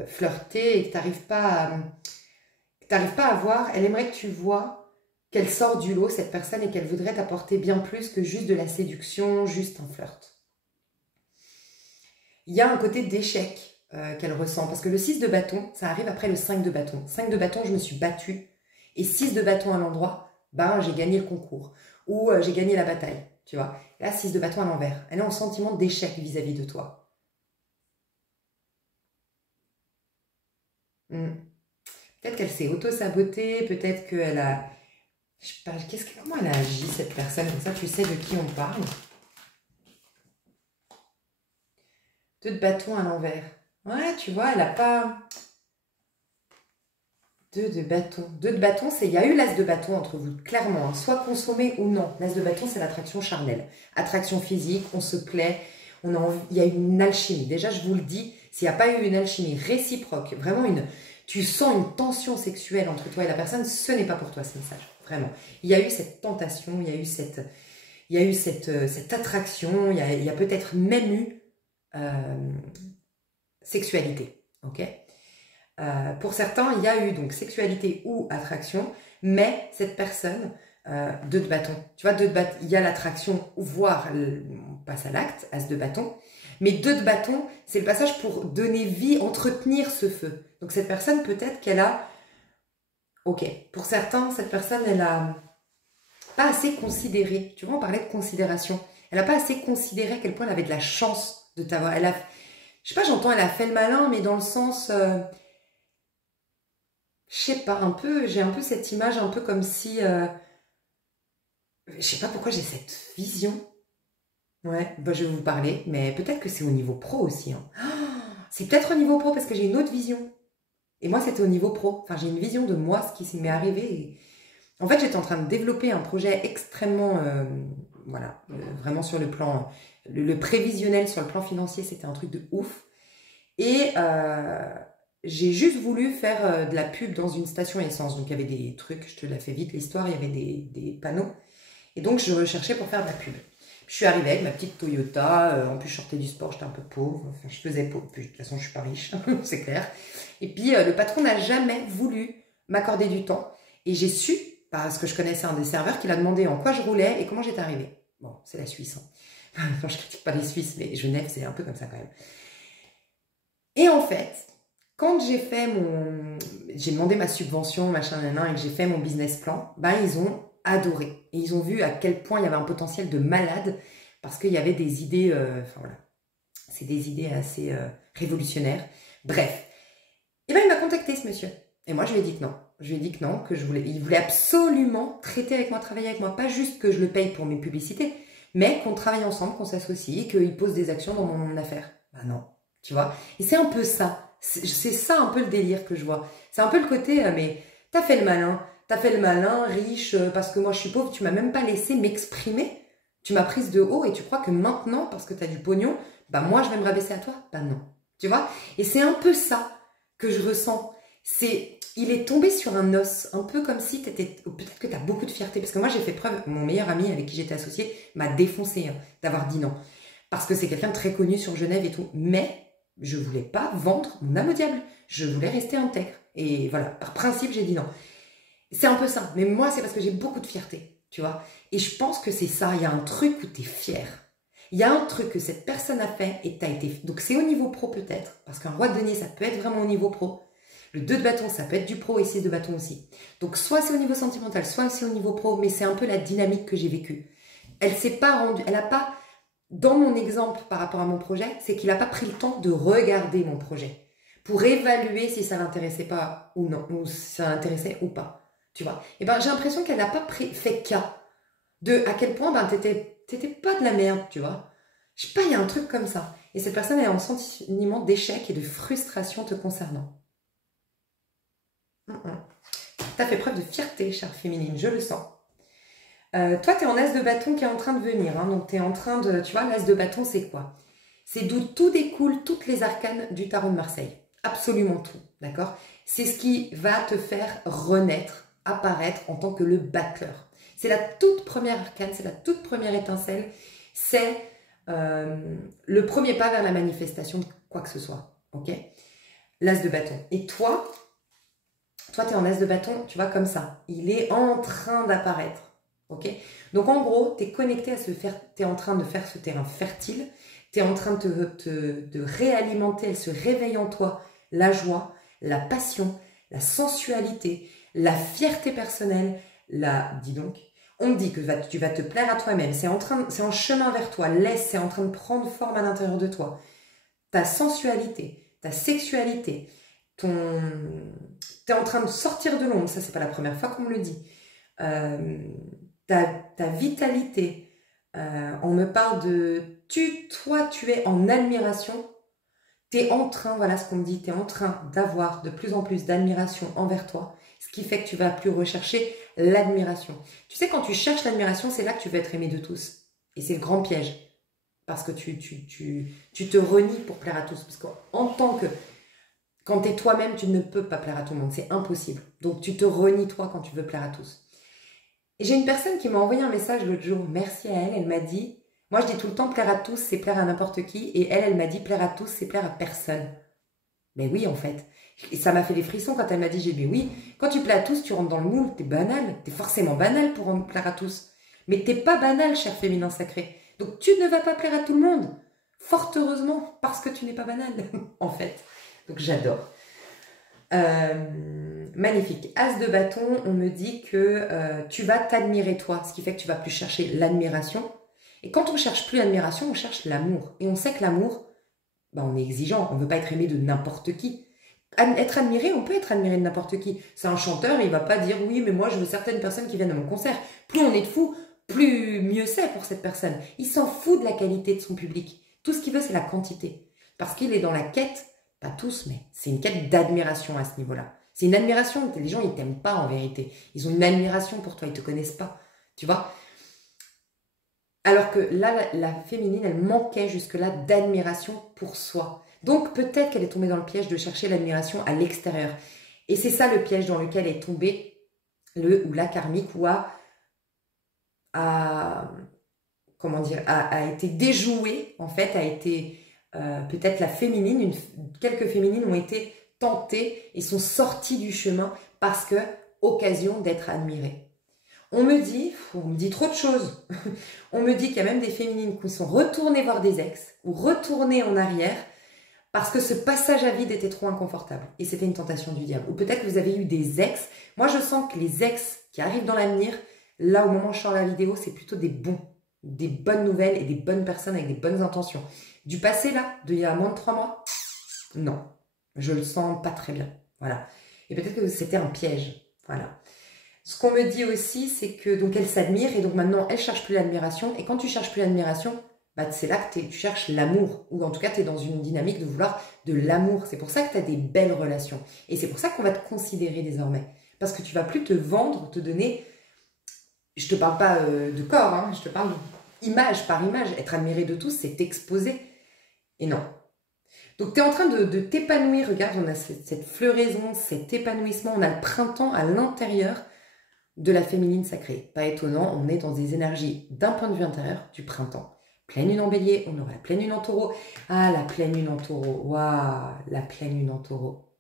flirter et que tu n'arrives pas à voir, elle aimerait que tu vois qu'elle sort du lot, cette personne, et qu'elle voudrait t'apporter bien plus que juste de la séduction, juste un flirt. Il y a un côté d'échec qu'elle ressent. Parce que le 6 de bâton, ça arrive après le 5 de bâton. 5 de bâton, je me suis battue. Et 6 de bâton à l'endroit, ben, j'ai gagné le concours. Ou j'ai gagné la bataille. Tu vois. Et là, 6 de bâton à l'envers. Elle est en sentiment d'échec vis-à-vis de toi. Peut-être qu'elle s'est auto-sabotée. Peut-être qu'elle a... Je sais pas, comment elle a agi, cette personne? Comme ça, tu sais de qui on parle. 2 de bâton à l'envers. Ouais, tu vois, elle n'a pas... 2 de bâton. 2 de bâton, c'est il y a eu l'as de bâton entre vous, clairement. Hein, soit consommé ou non. L'as de bâton, c'est l'attraction charnelle. Attraction physique, on se plaît, on a envie, il y a une alchimie. Déjà, je vous le dis, s'il n'y a pas eu une alchimie réciproque, vraiment tu sens une tension sexuelle entre toi et la personne, ce n'est pas pour toi ce message. Vraiment. Il y a eu cette tentation, il y a eu cette attraction, il y a peut-être même eu sexualité. Ok. Pour certains, il y a eu donc sexualité ou attraction, mais cette personne, 2 de bâton, tu vois, 2 de bâton, il y a l'attraction, voire on passe à l'acte, as de bâton, mais 2 de bâton, c'est le passage pour donner vie, entretenir ce feu. Donc cette personne, peut-être qu'elle a, ok, pour certains, cette personne, elle a pas assez considéré, tu vois, on parlait de considération, elle n'a pas assez considéré à quel point elle avait de la chance de t'avoir, je sais pas, j'entends, elle a fait le malin, mais dans le sens... je sais pas, j'ai un peu cette image, un peu comme si, je sais pas pourquoi j'ai cette vision. Ouais, bah je vais vous parler, mais peut-être que c'est au niveau pro aussi. Hein. Oh, c'est peut-être au niveau pro parce que j'ai une autre vision. Et moi, c'était au niveau pro. Enfin, j'ai une vision de moi, ce qui m'est arrivé. Et... En fait, j'étais en train de développer un projet extrêmement, voilà, vraiment sur le plan, le prévisionnel, sur le plan financier, c'était un truc de ouf. Et... j'ai juste voulu faire de la pub dans une station essence. Donc, il y avait des trucs, je te la fais vite l'histoire, il y avait des panneaux. Et donc, je recherchais pour faire de la pub. Je suis arrivée avec ma petite Toyota. En plus, je sortais du sport, j'étais un peu pauvre. Enfin, je faisais pauvre. Puis, de toute façon, je suis pas riche, c'est clair. Et puis, le patron n'a jamais voulu m'accorder du temps. Et j'ai su, parce que je connaissais un des serveurs, qu'il a demandé en quoi je roulais et comment j'étais arrivée. Bon, c'est la Suisse. Hein. Enfin, je critique pas les Suisses, mais Genève, c'est un peu comme ça quand même. Et en fait... Quand j'ai demandé ma subvention, machin, et que j'ai fait mon business plan, ben ils ont adoré. Et ils ont vu à quel point il y avait un potentiel de malade, parce qu'il y avait des idées, enfin voilà, c'est des idées assez révolutionnaires. Bref. Et ben il m'a contacté ce monsieur. Et moi je lui ai dit que non. Je lui ai dit que non, il voulait absolument traiter avec moi, travailler avec moi. Pas juste que je le paye pour mes publicités, mais qu'on travaille ensemble, qu'on s'associe, qu'il pose des actions dans mon affaire. Ben non, tu vois. Et c'est un peu ça. C'est ça un peu le délire que je vois. C'est un peu le côté, mais t'as fait le malin, riche, parce que moi je suis pauvre, tu m'as même pas laissé m'exprimer. Tu m'as prise de haut et tu crois que maintenant, parce que t'as du pognon, bah moi je vais me rabaisser à toi? Bah non. Tu vois? Et c'est un peu ça que je ressens. Il est tombé sur un os, un peu comme si peut-être que t'as beaucoup de fierté. Parce que moi j'ai fait preuve, mon meilleur ami avec qui j'étais associée m'a défoncé d'avoir dit non. Parce que c'est quelqu'un de très connu sur Genève et tout. Mais je ne voulais pas vendre mon âme au diable. Je voulais rester intègre. Et voilà, par principe, j'ai dit non. C'est un peu ça. Mais moi, c'est parce que j'ai beaucoup de fierté, tu vois. Et je pense que c'est ça. Il y a un truc où tu es fier. Il y a un truc que cette personne a fait et tu as été... Donc, c'est au niveau pro peut-être. Parce qu'un roi de denier, ça peut être vraiment au niveau pro. Le 2 de bâton, ça peut être du pro et 6 de bâton aussi. Donc, soit c'est au niveau sentimental, soit c'est au niveau pro. Mais c'est un peu la dynamique que j'ai vécue. Elle s'est pas rendue... Elle n'a pas... Dans mon exemple par rapport à mon projet, c'est qu'il n'a pas pris le temps de regarder mon projet pour évaluer si ça l'intéressait pas ou non, ou si ça l'intéressait ou pas, tu vois. Et ben j'ai l'impression qu'elle n'a pas fait cas de à quel point ben t'étais pas de la merde, tu vois. Je sais pas, il y a un truc comme ça. Et cette personne elle est en sentiment d'échec et de frustration te concernant. T'as fait preuve de fierté, chère féminine, je le sens. Toi, tu es en as de bâton qui est en train de venir. Hein, donc, tu es en train de... Tu vois, l'as de bâton, c'est quoi? C'est d'où tout découle, toutes les arcanes du tarot de Marseille. Absolument tout, d'accord? C'est ce qui va te faire renaître, apparaître en tant que le battleur. C'est la toute première arcane, c'est la toute première étincelle. C'est le premier pas vers la manifestation de quoi que ce soit, ok? L'as de bâton. Et toi, tu es en as de bâton, tu vois, comme ça. Il est en train d'apparaître. Ok. Donc en gros, tu es connecté à tu es en train de faire ce terrain fertile, tu es en train de réalimenter, elle se réveille en toi, la joie, la passion, la sensualité, la fierté personnelle, dis donc, on te dit que tu vas te plaire à toi-même, c'est en chemin vers toi, c'est en train de prendre forme à l'intérieur de toi. Ta sensualité, ta sexualité, tu es en train de sortir de l'ombre, ça c'est pas la première fois qu'on me le dit. Ta vitalité, on me parle de toi tu es en admiration, tu es en train, voilà ce qu'on me dit, tu es en train d'avoir de plus en plus d'admiration envers toi Ce qui fait que tu vas plus rechercher l'admiration. Tu sais, quand tu cherches l'admiration, c'est là que tu vas être aimé de tous. Et c'est le grand piège. Parce que tu te renies pour plaire à tous. Parce qu'en tant que... Quand tu es toi-même, tu ne peux pas plaire à tout le monde. C'est impossible. Donc, tu te renies toi quand tu veux plaire à tous. Et j'ai une personne qui m'a envoyé un message l'autre jour. Merci à elle. Elle m'a dit... Moi, je dis tout le temps, plaire à tous, c'est plaire à n'importe qui. Et elle m'a dit, plaire à tous, c'est plaire à personne. Mais oui, en fait. Et ça m'a fait des frissons quand elle m'a dit, j'ai dit, oui, quand tu plais à tous, tu rentres dans le moule, t'es banal. T'es forcément banal pour en plaire à tous. Mais t'es pas banal, cher féminin sacré. Donc, tu ne vas pas plaire à tout le monde. Fort heureusement, parce que tu n'es pas banal, en fait. Donc, j'adore. Magnifique. As de bâton, on me dit que tu vas t'admirer toi, ce qui fait que tu vas plus chercher l'admiration. Et quand on cherche plus l'admiration, on cherche l'amour. Et on sait que l'amour, ben, on est exigeant, on ne veut pas être aimé de n'importe qui. Être admiré, on peut être admiré de n'importe qui. C'est un chanteur, il ne va pas dire « oui, mais moi je veux certaines personnes qui viennent à mon concert ». Plus on est de fou, plus mieux c'est pour cette personne. Il s'en fout de la qualité de son public. Tout ce qu'il veut, c'est la quantité. Parce qu'il est dans la quête, pas tous, mais c'est une quête d'admiration à ce niveau-là. C'est une admiration, les gens, ils ne t'aiment pas en vérité. Ils ont une admiration pour toi, ils ne te connaissent pas. Tu vois ? Alors que là, la féminine, elle manquait jusque-là d'admiration pour soi. Donc peut-être qu'elle est tombée dans le piège de chercher l'admiration à l'extérieur. Et c'est ça le piège dans lequel est tombée le ou la karmique ou comment dire, a été déjouée, en fait, a été peut-être la féminine, quelques féminines ont été tentées et sont sorties du chemin parce que occasion d'être admirées. On me dit trop de choses. On me dit qu'il y a même des féminines qui sont retournées voir des ex ou retournées en arrière parce que ce passage à vide était trop inconfortable et c'était une tentation du diable. Ou peut-être que vous avez eu des ex. Moi, je sens que les ex qui arrivent dans l'avenir, là, au moment où je sors la vidéo, c'est plutôt des bonnes nouvelles et des bonnes personnes avec des bonnes intentions. Du passé, là, d'il y a moins de 3 mois, non. Je le sens pas très bien. Voilà. Et peut-être que c'était un piège. Voilà. Ce qu'on me dit aussi, c'est que donc elle s'admire et donc maintenant elle cherche plus l'admiration. Et quand tu cherches plus l'admiration, bah, c'est là que tu cherches l'amour. Ou en tout cas, tu es dans une dynamique de vouloir de l'amour. C'est pour ça que tu as des belles relations. Et c'est pour ça qu'on va te considérer désormais. Parce que tu vas plus te vendre, te donner... Je te parle pas de corps, hein, je te parle image par image. Être admiré de tous, c'est t'exposer. Et non. Donc, tu es en train de t'épanouir. Regarde, on a cette floraison, cet épanouissement. On a le printemps à l'intérieur de la féminine sacrée. Pas étonnant, on est dans des énergies d'un point de vue intérieur du printemps. Pleine lune en bélier, on aura la pleine lune en taureau. Ah, la pleine lune en taureau. Waouh, la pleine lune en taureau.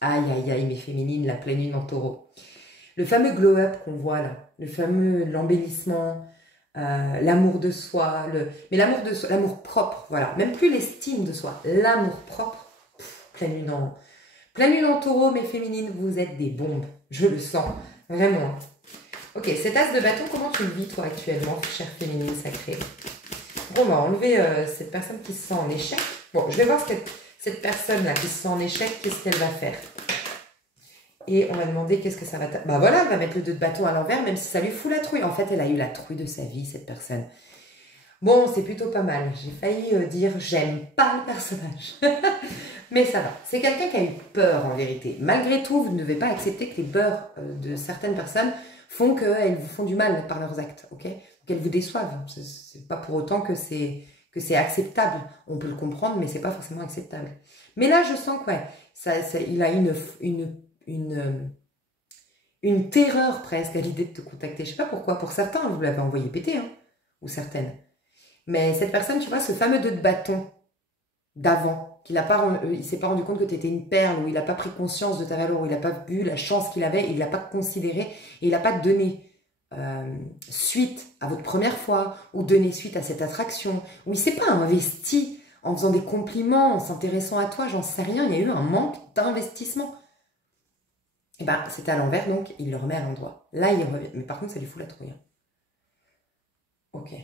Aïe, aïe, aïe, mes féminines, la pleine lune en taureau. Le fameux glow-up qu'on voit là, le fameux l'embellissement, l'amour de soi, mais l'amour de soi, l'amour propre, voilà. Même plus l'estime de soi, l'amour propre. Pleine lune en taureau, mes féminines, vous êtes des bombes. Je le sens. Vraiment. Ok, cet as de bâton, comment tu le vis toi actuellement, chère féminine sacrée? Bon, on va enlever cette personne qui se sent en échec. Bon, je vais voir cette personne-là qui se sent en échec, qu'est-ce qu'elle va faire. Et on va demander qu'est-ce que ça va... Bah voilà, elle va mettre le 2 de bâton à l'envers, même si ça lui fout la trouille. En fait, elle a eu la trouille de sa vie, cette personne. Bon, c'est plutôt pas mal. J'ai failli dire j'aime pas le personnage. Mais ça va. C'est quelqu'un qui a eu peur en vérité. Malgré tout, vous ne devez pas accepter que les peurs de certaines personnes font qu'elles vous font du mal par leurs actes, ok? Qu'elles vous déçoivent. C'est pas pour autant que c'est acceptable. On peut le comprendre, mais c'est pas forcément acceptable. Mais là, je sens que ouais, il a une terreur presque à l'idée de te contacter. Je sais pas pourquoi. Pour certains, vous l'avez envoyé péter, hein, ou certaines. Mais cette personne, tu vois, ce fameux 2 de bâton d'avant, il ne s'est pas rendu compte que tu étais une perle, ou il n'a pas pris conscience de ta valeur, ou il n'a pas vu la chance qu'il avait, il ne l'a pas considéré, et il n'a pas donné suite à votre première fois, ou donné suite à cette attraction, ou il ne s'est pas investi en faisant des compliments, en s'intéressant à toi, j'en sais rien, il y a eu un manque d'investissement. Et bien, c'était à l'envers, donc il le remet à l'endroit. Là, il revient, mais par contre, ça lui fout la trouille. Hein. Ok.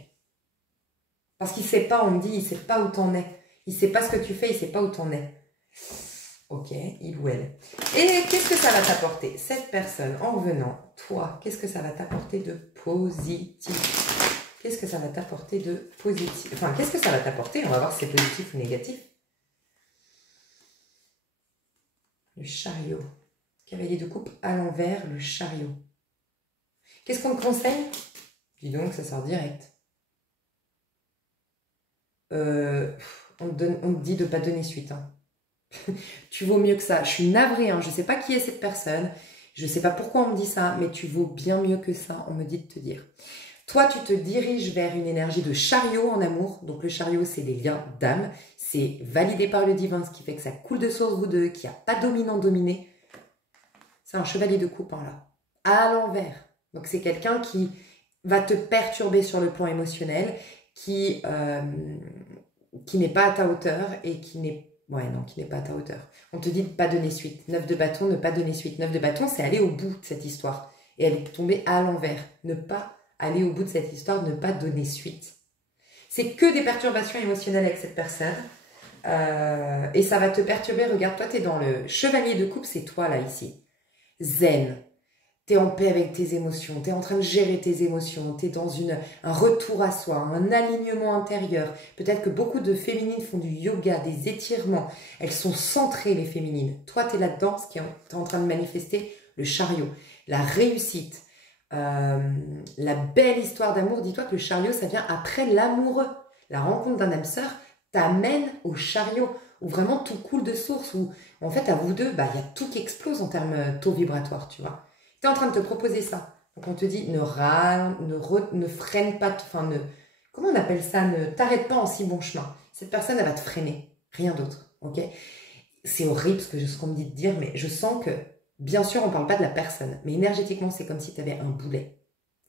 Parce qu'il ne sait pas, on me dit, il ne sait pas où t'en es. Il ne sait pas ce que tu fais, il ne sait pas où t'en es. Ok, il ou elle. Et qu'est-ce que ça va t'apporter, cette personne, en revenant, toi, qu'est-ce que ça va t'apporter de positif? Qu'est-ce que ça va t'apporter de positif? Enfin, qu'est-ce que ça va t'apporter? On va voir si c'est positif ou négatif. Le chariot. Cavalier de coupe à l'envers, le chariot. Qu'est-ce qu'on te conseille? Dis donc, ça sort direct. On te dit de ne pas donner suite. Hein. Tu vaux mieux que ça. Je suis navrée, hein. Je ne sais pas qui est cette personne. Je ne sais pas pourquoi on me dit ça, mais tu vaux bien mieux que ça, on me dit de te dire. Toi, tu te diriges vers une énergie de chariot en amour. Donc le chariot, c'est les liens d'âme. C'est validé par le divin, ce qui fait que ça coule de source, vous deux, qu'il n'y a pas dominant-dominé. C'est un chevalier de coupe, hein, là. À l'envers. Donc c'est quelqu'un qui va te perturber sur le plan émotionnel, qui n'est pas à ta hauteur et qui n'est pas à ta hauteur. On te dit de ne pas donner suite. 9 de bâton, ne pas donner suite. 9 de bâton, c'est aller au bout de cette histoire. Et elle est tombée à l'envers. Ne pas aller au bout de cette histoire, ne pas donner suite. C'est que des perturbations émotionnelles avec cette personne. Et ça va te perturber. Regarde, toi, tu es dans le chevalier de coupe, c'est toi, là, ici. Zen. Tu es en paix avec tes émotions, tu es en train de gérer tes émotions, tu es dans un retour à soi, un alignement intérieur. Peut-être que beaucoup de féminines font du yoga, des étirements. Elles sont centrées, les féminines. Toi, tu es là-dedans, tu es en train de manifester le chariot, la réussite, la belle histoire d'amour. Dis-toi que le chariot, ça vient après l'amoureux. La rencontre d'un âme sœur t'amène au chariot, où vraiment tout coule de source, où en fait, à vous deux, il y a tout qui explose en termes taux vibratoires, tu vois. Tu es en train de te proposer ça. Donc on te dit ne freine pas, comment on appelle ça? Ne t'arrête pas en si bon chemin. Cette personne, elle va te freiner. Rien d'autre. Ok? C'est horrible ce qu'on me dit de dire, mais je sens que, bien sûr, on ne parle pas de la personne, mais énergétiquement, c'est comme si tu avais un boulet.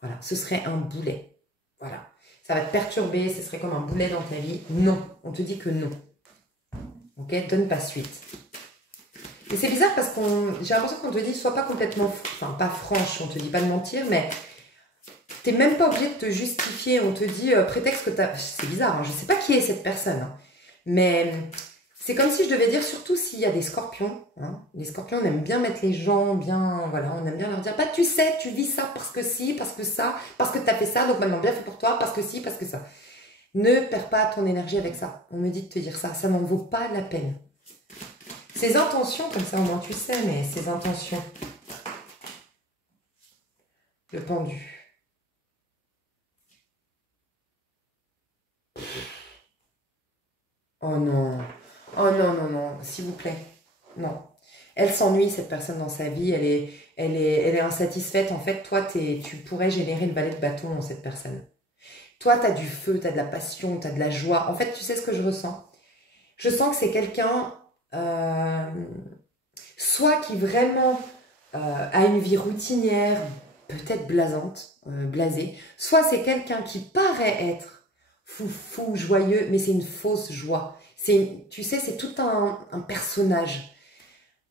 Voilà, ce serait un boulet. Voilà. Ça va te perturber, ce serait comme un boulet dans ta vie. Non, on te dit que non. Ok? Donne pas suite. Et c'est bizarre parce j'ai l'impression qu'on te dit, sois pas complètement, pas franche, on te dit pas de mentir, mais t'es même pas obligé de te justifier. On te dit, prétexte que t'as... C'est bizarre, hein, je sais pas qui est cette personne, hein, mais c'est comme si je devais dire, surtout s'il y a des scorpions, hein, les scorpions, on aime bien mettre les gens bien, voilà, on aime bien leur dire, tu sais, tu vis ça parce que si, parce que ça, parce que t'as fait ça, donc maintenant bien fait pour toi, parce que si, parce que ça. Ne perds pas ton énergie avec ça. On me dit de te dire ça, ça n'en vaut pas la peine. Ses intentions, comme ça au moins tu sais, mais ses intentions. Le pendu. Oh non. Oh non, non, non, s'il vous plaît. Non. Elle s'ennuie, cette personne, dans sa vie. Elle est insatisfaite. En fait, toi, tu pourrais générer le valet de bâton en cette personne. Toi, tu as du feu, tu as de la passion, tu as de la joie. En fait, tu sais ce que je ressens? Je sens que c'est quelqu'un... soit qui vraiment a une vie routinière, peut-être blasée, soit c'est quelqu'un qui paraît être foufou, joyeux, mais c'est une fausse joie. Tu sais, c'est tout un personnage.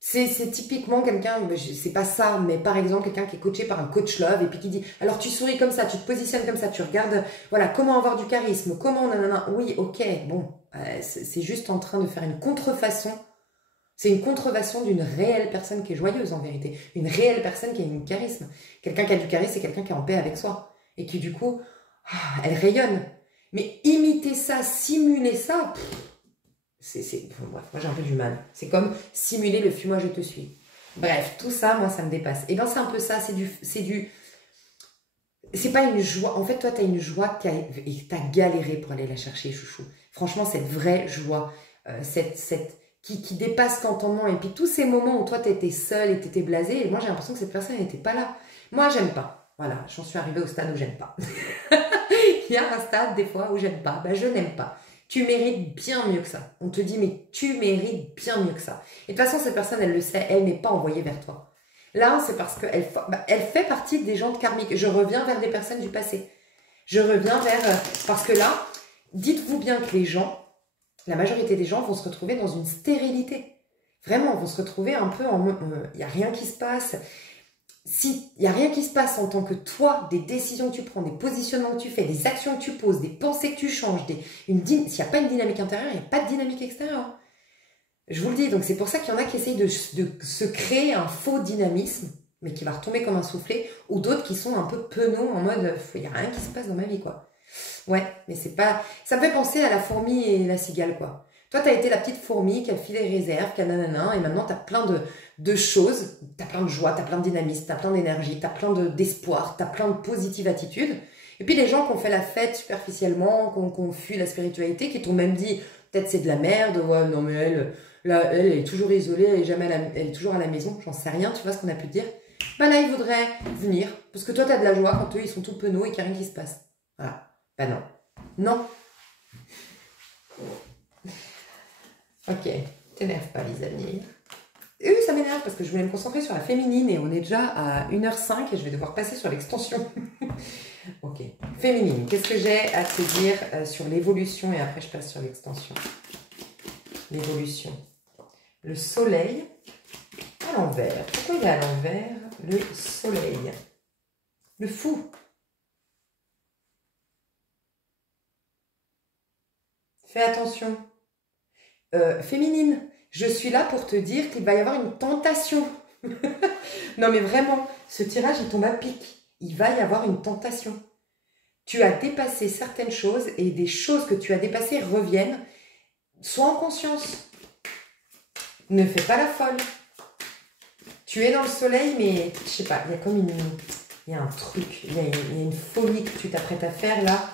C'est typiquement quelqu'un, c'est pas ça, mais par exemple quelqu'un qui est coaché par un coach love et puis qui dit, alors tu souris comme ça, tu te positionnes comme ça, tu regardes, voilà, comment avoir du charisme, comment nanana, oui, ok, bon, c'est juste en train de faire une contrefaçon. C'est une contrefaçon d'une réelle personne qui est joyeuse en vérité. Une réelle personne qui a du charisme. Quelqu'un qui a du charisme, c'est quelqu'un qui est en paix avec soi. Et qui du coup, elle rayonne. Mais imiter ça, simuler ça, bref, moi j'ai un peu du mal. C'est comme simuler le fuis-moi je te suis. Bref, tout ça, moi ça me dépasse. Et bien c'est un peu ça, c'est pas une joie. En fait, toi, tu as une joie et tu as galéré pour aller la chercher, chouchou. Franchement, cette vraie joie, qui dépasse l'entendement. Et puis tous ces moments où toi, tu étais seule et tu étais blasée, et moi, j'ai l'impression que cette personne n'était pas là. Moi, j'aime pas. Voilà, j'en suis arrivée au stade où j'aime pas. Il y a un stade, des fois, où j'aime pas. Ben, je n'aime pas. Tu mérites bien mieux que ça. On te dit, mais tu mérites bien mieux que ça. Et de toute façon, cette personne, elle le sait, elle n'est pas envoyée vers toi. Là, c'est parce qu'elle elle fait partie des gens karmiques. Je reviens vers des personnes du passé. Je reviens vers... parce que là, dites-vous bien que les gens... La majorité des gens vont se retrouver dans une stérilité. Vraiment, vont se retrouver un peu en... Il n'y a rien qui se passe. Si il n'y a rien qui se passe en tant que toi, des décisions que tu prends, des positionnements que tu fais, des actions que tu poses, des pensées que tu changes, s'il n'y a pas une dynamique intérieure, il n'y a pas de dynamique extérieure. Je vous le dis, donc c'est pour ça qu'il y en a qui essayent de se créer un faux dynamisme, mais qui va retomber comme un soufflé, ou d'autres qui sont un peu penauds en mode « il n'y a rien qui se passe dans ma vie, quoi ». Ouais, mais c'est pas... Ça me fait penser à la fourmi et la cigale, quoi. Toi, tu as été la petite fourmi qui a filé les réserves, qui a nanana, et maintenant tu as plein de choses, tu as plein de joie, tu as plein de dynamisme, tu as plein d'énergie, tu as plein d'espoir, tu as plein de positive attitude. Et puis les gens qui ont fait la fête superficiellement, qui ont fui la spiritualité, qui t'ont même dit, peut-être c'est de la merde, ouais, non mais elle est toujours isolée, elle est toujours à la maison, j'en sais rien, tu vois ce qu'on a pu te dire. Bah là, ils voudraient venir, parce que toi, tu as de la joie quand eux, ils sont tout penauds et qu'il n'y a rien qui se passe. Voilà. Bah non. Non. Ok, t'énerve pas, les amis. Et oui, ça m'énerve parce que je voulais me concentrer sur la féminine et on est déjà à 1h05 et je vais devoir passer sur l'extension. Ok, féminine, qu'est-ce que j'ai à te dire sur l'évolution et après je passe sur l'extension. L'évolution. Le soleil à l'envers. Pourquoi il est à l'envers? Le soleil. Le fou. Fais attention. Féminine, je suis là pour te dire qu'il va y avoir une tentation. Non mais vraiment, ce tirage il tombe à pic. Il va y avoir une tentation. Tu as dépassé certaines choses et des choses que tu as dépassées reviennent. Sois en conscience. Ne fais pas la folle. Tu es dans le soleil, mais je sais pas, il y a comme il y a un truc, il y a une folie que tu t'apprêtes à faire là.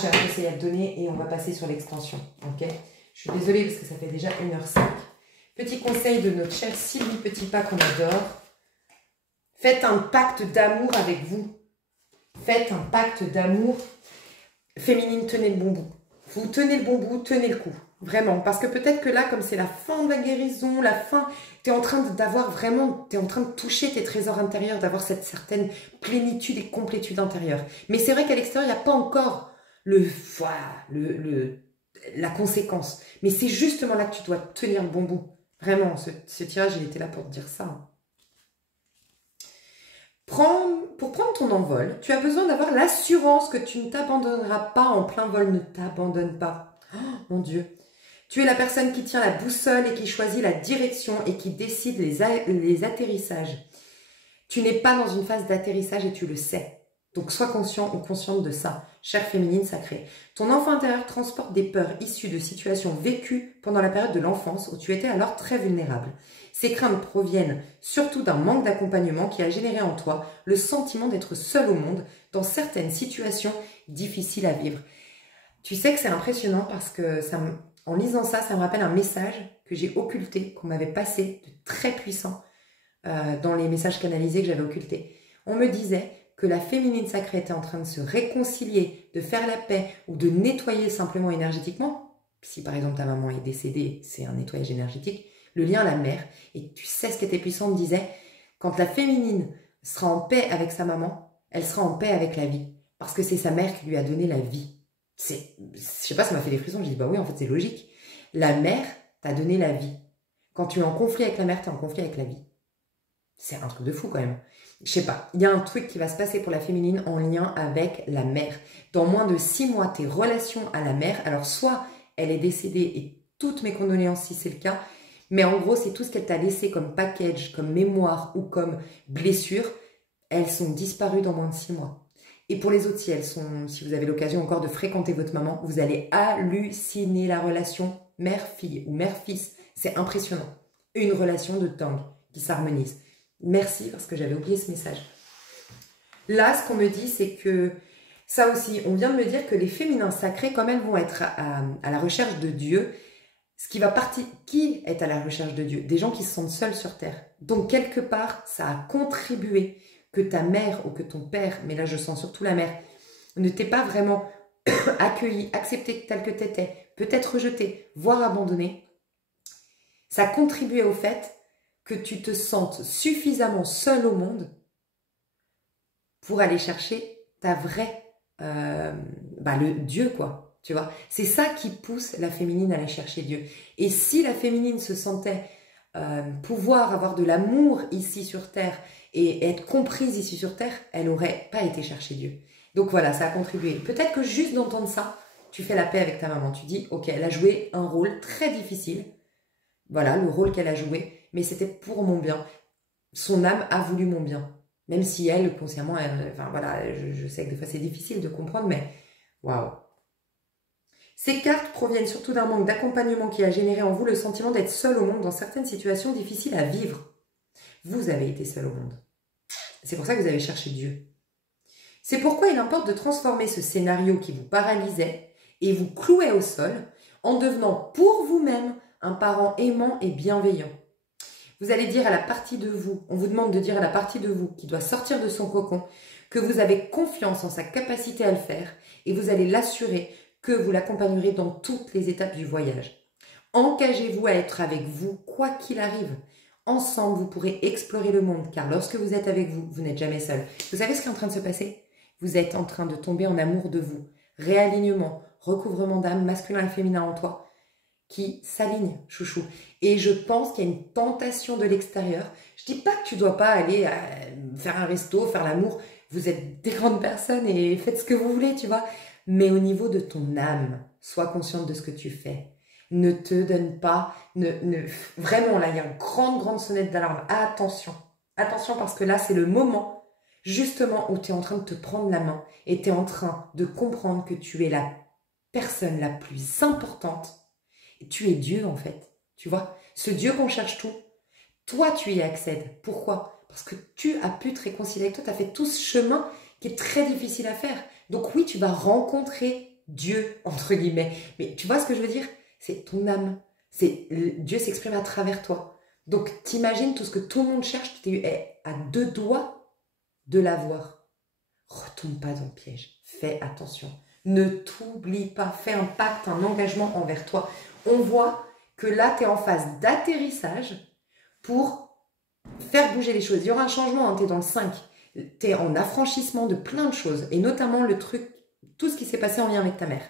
J'ai un conseil à te donner et on va passer sur l'extension. Ok, je suis désolée parce que ça fait déjà 1h05. Petit conseil de notre chère Sylvie Petitpas qu'on adore. Faites un pacte d'amour avec vous. Faites un pacte d'amour. Féminine, tenez le bon bout. Vous tenez le bon bout, tenez le coup. Vraiment. Parce que peut-être que là, comme c'est la fin de la guérison, la fin, tu es en train d'avoir vraiment, tu es en train de toucher tes trésors intérieurs, d'avoir cette certaine plénitude et complétude intérieure. Mais c'est vrai qu'à l'extérieur, il n'y a pas encore la conséquence. Mais c'est justement là que tu dois tenir le bon bout. Vraiment, ce tirage, il était là pour te dire ça. Pour prendre ton envol, tu as besoin d'avoir l'assurance que tu ne t'abandonneras pas en plein vol. Ne t'abandonne pas. Oh, mon Dieu. Tu es la personne qui tient la boussole et qui choisit la direction et qui décide les atterrissages. Tu n'es pas dans une phase d'atterrissage et tu le sais. Donc sois conscient ou consciente de ça, chère féminine sacrée. Ton enfant intérieur transporte des peurs issues de situations vécues pendant la période de l'enfance où tu étais alors très vulnérable. Ces craintes proviennent surtout d'un manque d'accompagnement qui a généré en toi le sentiment d'être seul au monde dans certaines situations difficiles à vivre. Tu sais que c'est impressionnant parce que en lisant ça, ça me rappelle un message que j'ai occulté, qu'on m'avait passé, de très puissant, dans les messages canalisés que j'avais occultés. On me disait que la féminine sacrée était en train de se réconcilier, de faire la paix ou de nettoyer simplement énergétiquement. Si par exemple ta maman est décédée, c'est un nettoyage énergétique. Le lien à la mère. Et tu sais ce qui était puissant, on me disait, quand la féminine sera en paix avec sa maman, elle sera en paix avec la vie. Parce que c'est sa mère qui lui a donné la vie. Je sais pas, ça m'a fait des frissons. J'ai dit, bah oui, en fait, c'est logique. La mère t'a donné la vie. Quand tu es en conflit avec la mère, tu es en conflit avec la vie. C'est un truc de fou quand même. Je sais pas, il y a un truc qui va se passer pour la féminine en lien avec la mère. Dans moins de 6 mois, tes relations à la mère, alors soit elle est décédée et toutes mes condoléances si c'est le cas, mais en gros, c'est tout ce qu'elle t'a laissé comme package, comme mémoire ou comme blessure, elles sont disparues dans moins de 6 mois. Et pour les autres, si vous avez l'occasion encore de fréquenter votre maman, vous allez halluciner la relation mère-fille ou mère-fils. C'est impressionnant. Une relation de dingue qui s'harmonise. Merci parce que j'avais oublié ce message. Là, ce qu'on me dit, c'est que ça aussi, on vient de me dire que les féminins sacrés, comme elles vont être à la recherche de Dieu, qui est à la recherche de Dieu? Des gens qui se sentent seuls sur Terre. Donc, quelque part, ça a contribué que ta mère ou que ton père, mais là, je sens surtout la mère, ne t'ait pas vraiment accueilli, accepté tel que tu étais, peut-être rejeté, voire abandonné. Ça a contribué au fait que tu te sentes suffisamment seul au monde pour aller chercher ta vraie, le Dieu, quoi. Tu vois, c'est ça qui pousse la féminine à aller chercher Dieu. Et si la féminine se sentait pouvoir avoir de l'amour ici sur Terre et être comprise ici sur Terre, elle n'aurait pas été chercher Dieu. Donc voilà, ça a contribué. Peut-être que juste d'entendre ça, tu fais la paix avec ta maman. Tu dis, ok, elle a joué un rôle très difficile. Voilà, le rôle qu'elle a joué, mais c'était pour mon bien. Son âme a voulu mon bien. Même si elle, consciemment, je sais que des fois c'est difficile de comprendre, mais waouh. Ces cartes proviennent surtout d'un manque d'accompagnement qui a généré en vous le sentiment d'être seul au monde dans certaines situations difficiles à vivre. Vous avez été seul au monde. C'est pour ça que vous avez cherché Dieu. C'est pourquoi il importe de transformer ce scénario qui vous paralysait et vous clouait au sol en devenant pour vous-même un parent aimant et bienveillant. Vous allez dire à la partie de vous, on vous demande de dire à la partie de vous qui doit sortir de son cocon que vous avez confiance en sa capacité à le faire et vous allez l'assurer que vous l'accompagnerez dans toutes les étapes du voyage. Engagez-vous à être avec vous quoi qu'il arrive. Ensemble, vous pourrez explorer le monde car lorsque vous êtes avec vous, vous n'êtes jamais seul. Vous savez ce qui est en train de se passer? Vous êtes en train de tomber en amour de vous. Réalignement, recouvrement d'âme masculin et féminin en toi qui s'aligne, chouchou. Et je pense qu'il y a une tentation de l'extérieur. Je dis pas que tu dois pas aller faire un resto, faire l'amour. Vous êtes des grandes personnes et faites ce que vous voulez, tu vois. Mais au niveau de ton âme, sois consciente de ce que tu fais. Ne te donne pas, vraiment là, il y a une grande sonnette d'alarme. Attention, attention parce que là, c'est le moment justement où tu es en train de te prendre la main et tu es en train de comprendre que tu es la personne la plus importante. Tu es Dieu en fait, tu vois. Ce Dieu qu'on cherche tout, toi tu y accèdes. Pourquoi? Parce que tu as pu te réconcilier avec toi, tu as fait tout ce chemin qui est très difficile à faire. Donc oui, tu vas rencontrer Dieu, entre guillemets. Mais tu vois ce que je veux dire? C'est ton âme. Dieu s'exprime à travers toi. Donc t'imagines tout ce que tout le monde cherche, tu es à 2 doigts de l'avoir. Retombe pas dans le piège. Fais attention. Ne t'oublie pas. Fais un pacte, un engagement envers toi. On voit que là, tu es en phase d'atterrissage pour faire bouger les choses. Il y aura un changement, hein, tu es dans le 5. Tu es en affranchissement de plein de choses. Et notamment le truc, tout ce qui s'est passé en lien avec ta mère.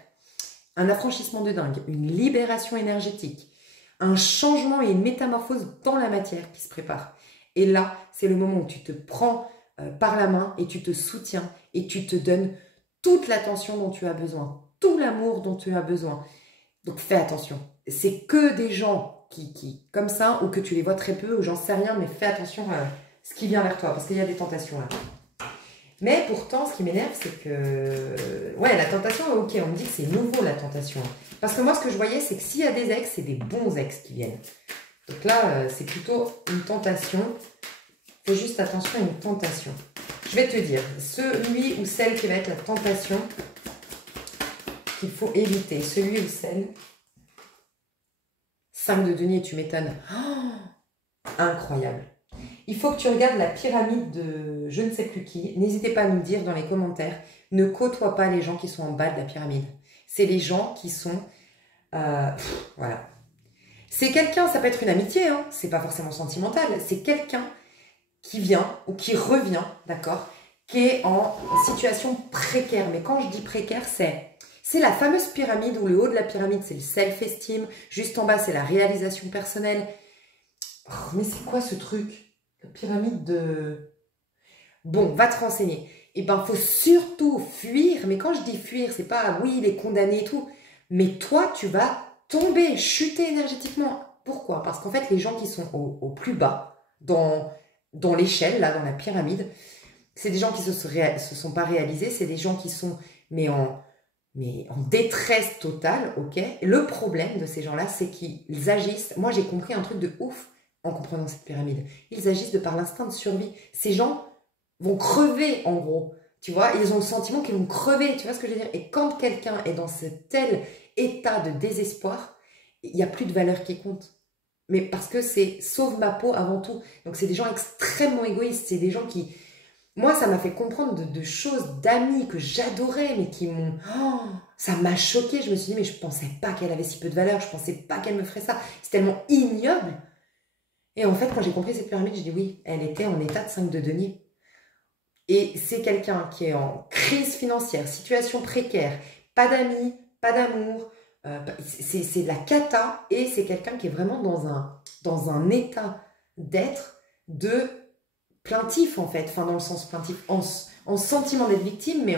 Un affranchissement de dingue, une libération énergétique, un changement et une métamorphose dans la matière qui se prépare. Et là, c'est le moment où tu te prends par la main et tu te soutiens et tu te donnes toute l'attention dont tu as besoin, tout l'amour dont tu as besoin. Donc fais attention. C'est que des gens qui comme ça, ou que tu les vois très peu, ou j'en sais rien, mais fais attention à ce qui vient vers toi, parce qu'il y a des tentations là. Mais pourtant, ce qui m'énerve, c'est que... Ouais, la tentation, ok, on me dit que c'est nouveau la tentation. Parce que moi, ce que je voyais, c'est que s'il y a des ex, c'est des bons ex qui viennent. Donc là, c'est plutôt une tentation. Fais juste attention à une tentation. Je vais te dire, celui ou celle qui va être la tentation qu'il faut éviter. Celui ou celle... 5 de denier, tu m'étonnes. Oh, incroyable. Il faut que tu regardes la pyramide de je ne sais plus qui. N'hésitez pas à nous dire dans les commentaires. Ne côtoie pas les gens qui sont en bas de la pyramide. C'est les gens qui sont... voilà. C'est quelqu'un, ça peut être une amitié, hein, c'est pas forcément sentimental. C'est quelqu'un qui vient ou qui revient, d'accord, qui est en situation précaire. Mais quand je dis précaire, c'est la fameuse pyramide où le haut de la pyramide, c'est le self-esteem. Juste en bas, c'est la réalisation personnelle. Oh, mais c'est quoi ce truc? La pyramide de... Bon, va te renseigner. Eh ben, faut surtout fuir. Mais quand je dis fuir, c'est pas, oui, les condamnés et tout. Mais toi, tu vas tomber, chuter énergétiquement. Pourquoi? Parce qu'en fait, les gens qui sont au plus bas, dans l'échelle, là, dans la pyramide, c'est des gens qui se sont pas réalisés. C'est des gens qui sont, mais en détresse totale, ok? Le problème de ces gens-là, c'est qu'ils agissent... Moi, j'ai compris un truc de ouf en comprenant cette pyramide. Ils agissent de par l'instinct de survie. Ces gens vont crever, en gros. Tu vois, ils ont le sentiment qu'ils vont crever. Tu vois ce que je veux dire? Et quand quelqu'un est dans ce tel état de désespoir, il n'y a plus de valeur qui compte. Mais parce que c'est sauve ma peau avant tout. Donc, c'est des gens extrêmement égoïstes. C'est des gens qui... Moi, ça m'a fait comprendre de choses, d'amis que j'adorais, mais qui m'ont... Oh, ça m'a choquée. Je me suis dit, mais je ne pensais pas qu'elle avait si peu de valeur. Je ne pensais pas qu'elle me ferait ça. C'est tellement ignoble. Et en fait, quand j'ai compris cette pyramide, j'ai dit oui, elle était en état de 5 de denier. Et c'est quelqu'un qui est en crise financière, situation précaire, pas d'amis, pas d'amour. C'est la cata. Et c'est quelqu'un qui est vraiment dans un état d'être de... plaintif en fait, enfin dans le sens plaintif, en sentiment d'être victime, mais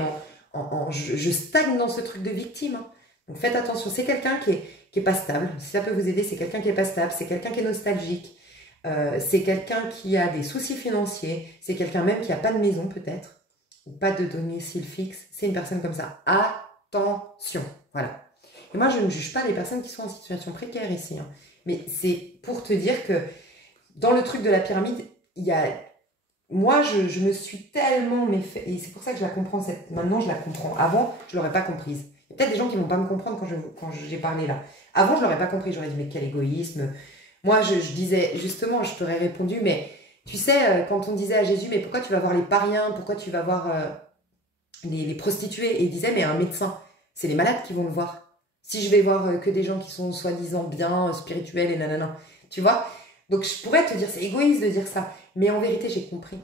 je stagne dans ce truc de victime. Hein. Donc faites attention, c'est quelqu'un qui est pas stable, si ça peut vous aider, c'est quelqu'un qui est pas stable, c'est quelqu'un qui est nostalgique, c'est quelqu'un qui a des soucis financiers, c'est quelqu'un même qui a pas de maison peut-être, ou pas de domicile fixe, c'est une personne comme ça. Attention, voilà. Et moi, je ne juge pas les personnes qui sont en situation précaire ici. Hein. Mais c'est pour te dire que dans le truc de la pyramide, il y a... Moi, je me suis tellement méfait, et c'est pour ça que je la comprends, maintenant je la comprends. Avant, je ne l'aurais pas comprise. Il y a peut-être des gens qui ne vont pas me comprendre quand j'ai parlé là. Avant, je ne l'aurais pas compris, j'aurais dit, mais quel égoïsme. Moi, je disais, justement, je t'aurais répondu, mais tu sais, quand on disait à Jésus, mais pourquoi tu vas voir les pariens, pourquoi tu vas voir les prostituées? Et il disait, mais un médecin, c'est les malades qui vont le voir. Si je vais voir que des gens qui sont soi-disant bien, spirituels et nanana, tu vois? Donc je pourrais te dire, c'est égoïste de dire ça. Mais en vérité, j'ai compris.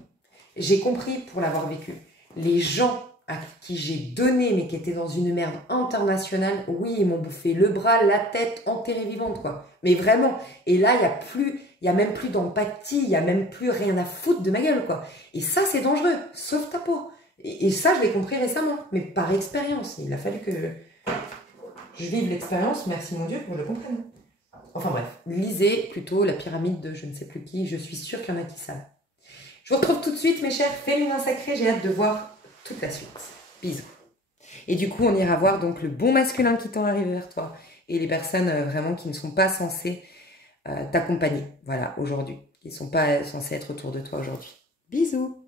J'ai compris pour l'avoir vécu. Les gens à qui j'ai donné, mais qui étaient dans une merde internationale, oui, ils m'ont bouffé le bras, la tête, enterrée vivante, quoi. Mais vraiment. Et là, il y a même plus d'empathie, il y a même plus rien à foutre de ma gueule, quoi. Et ça, c'est dangereux. Sauve ta peau. Et ça, je l'ai compris récemment, mais par expérience. Il a fallu que je vive l'expérience, merci mon Dieu, pour que je le comprenne. Enfin bref, lisez plutôt la pyramide de je ne sais plus qui, je suis sûre qu'il y en a qui savent. Je vous retrouve tout de suite, mes chers féminins sacrés, j'ai hâte de voir toute la suite. Bisous. Et du coup, on ira voir donc le bon masculin qui tend à arriver vers toi et les personnes vraiment qui ne sont pas censées t'accompagner, voilà, aujourd'hui. Qui ne sont pas censées être autour de toi aujourd'hui. Bisous.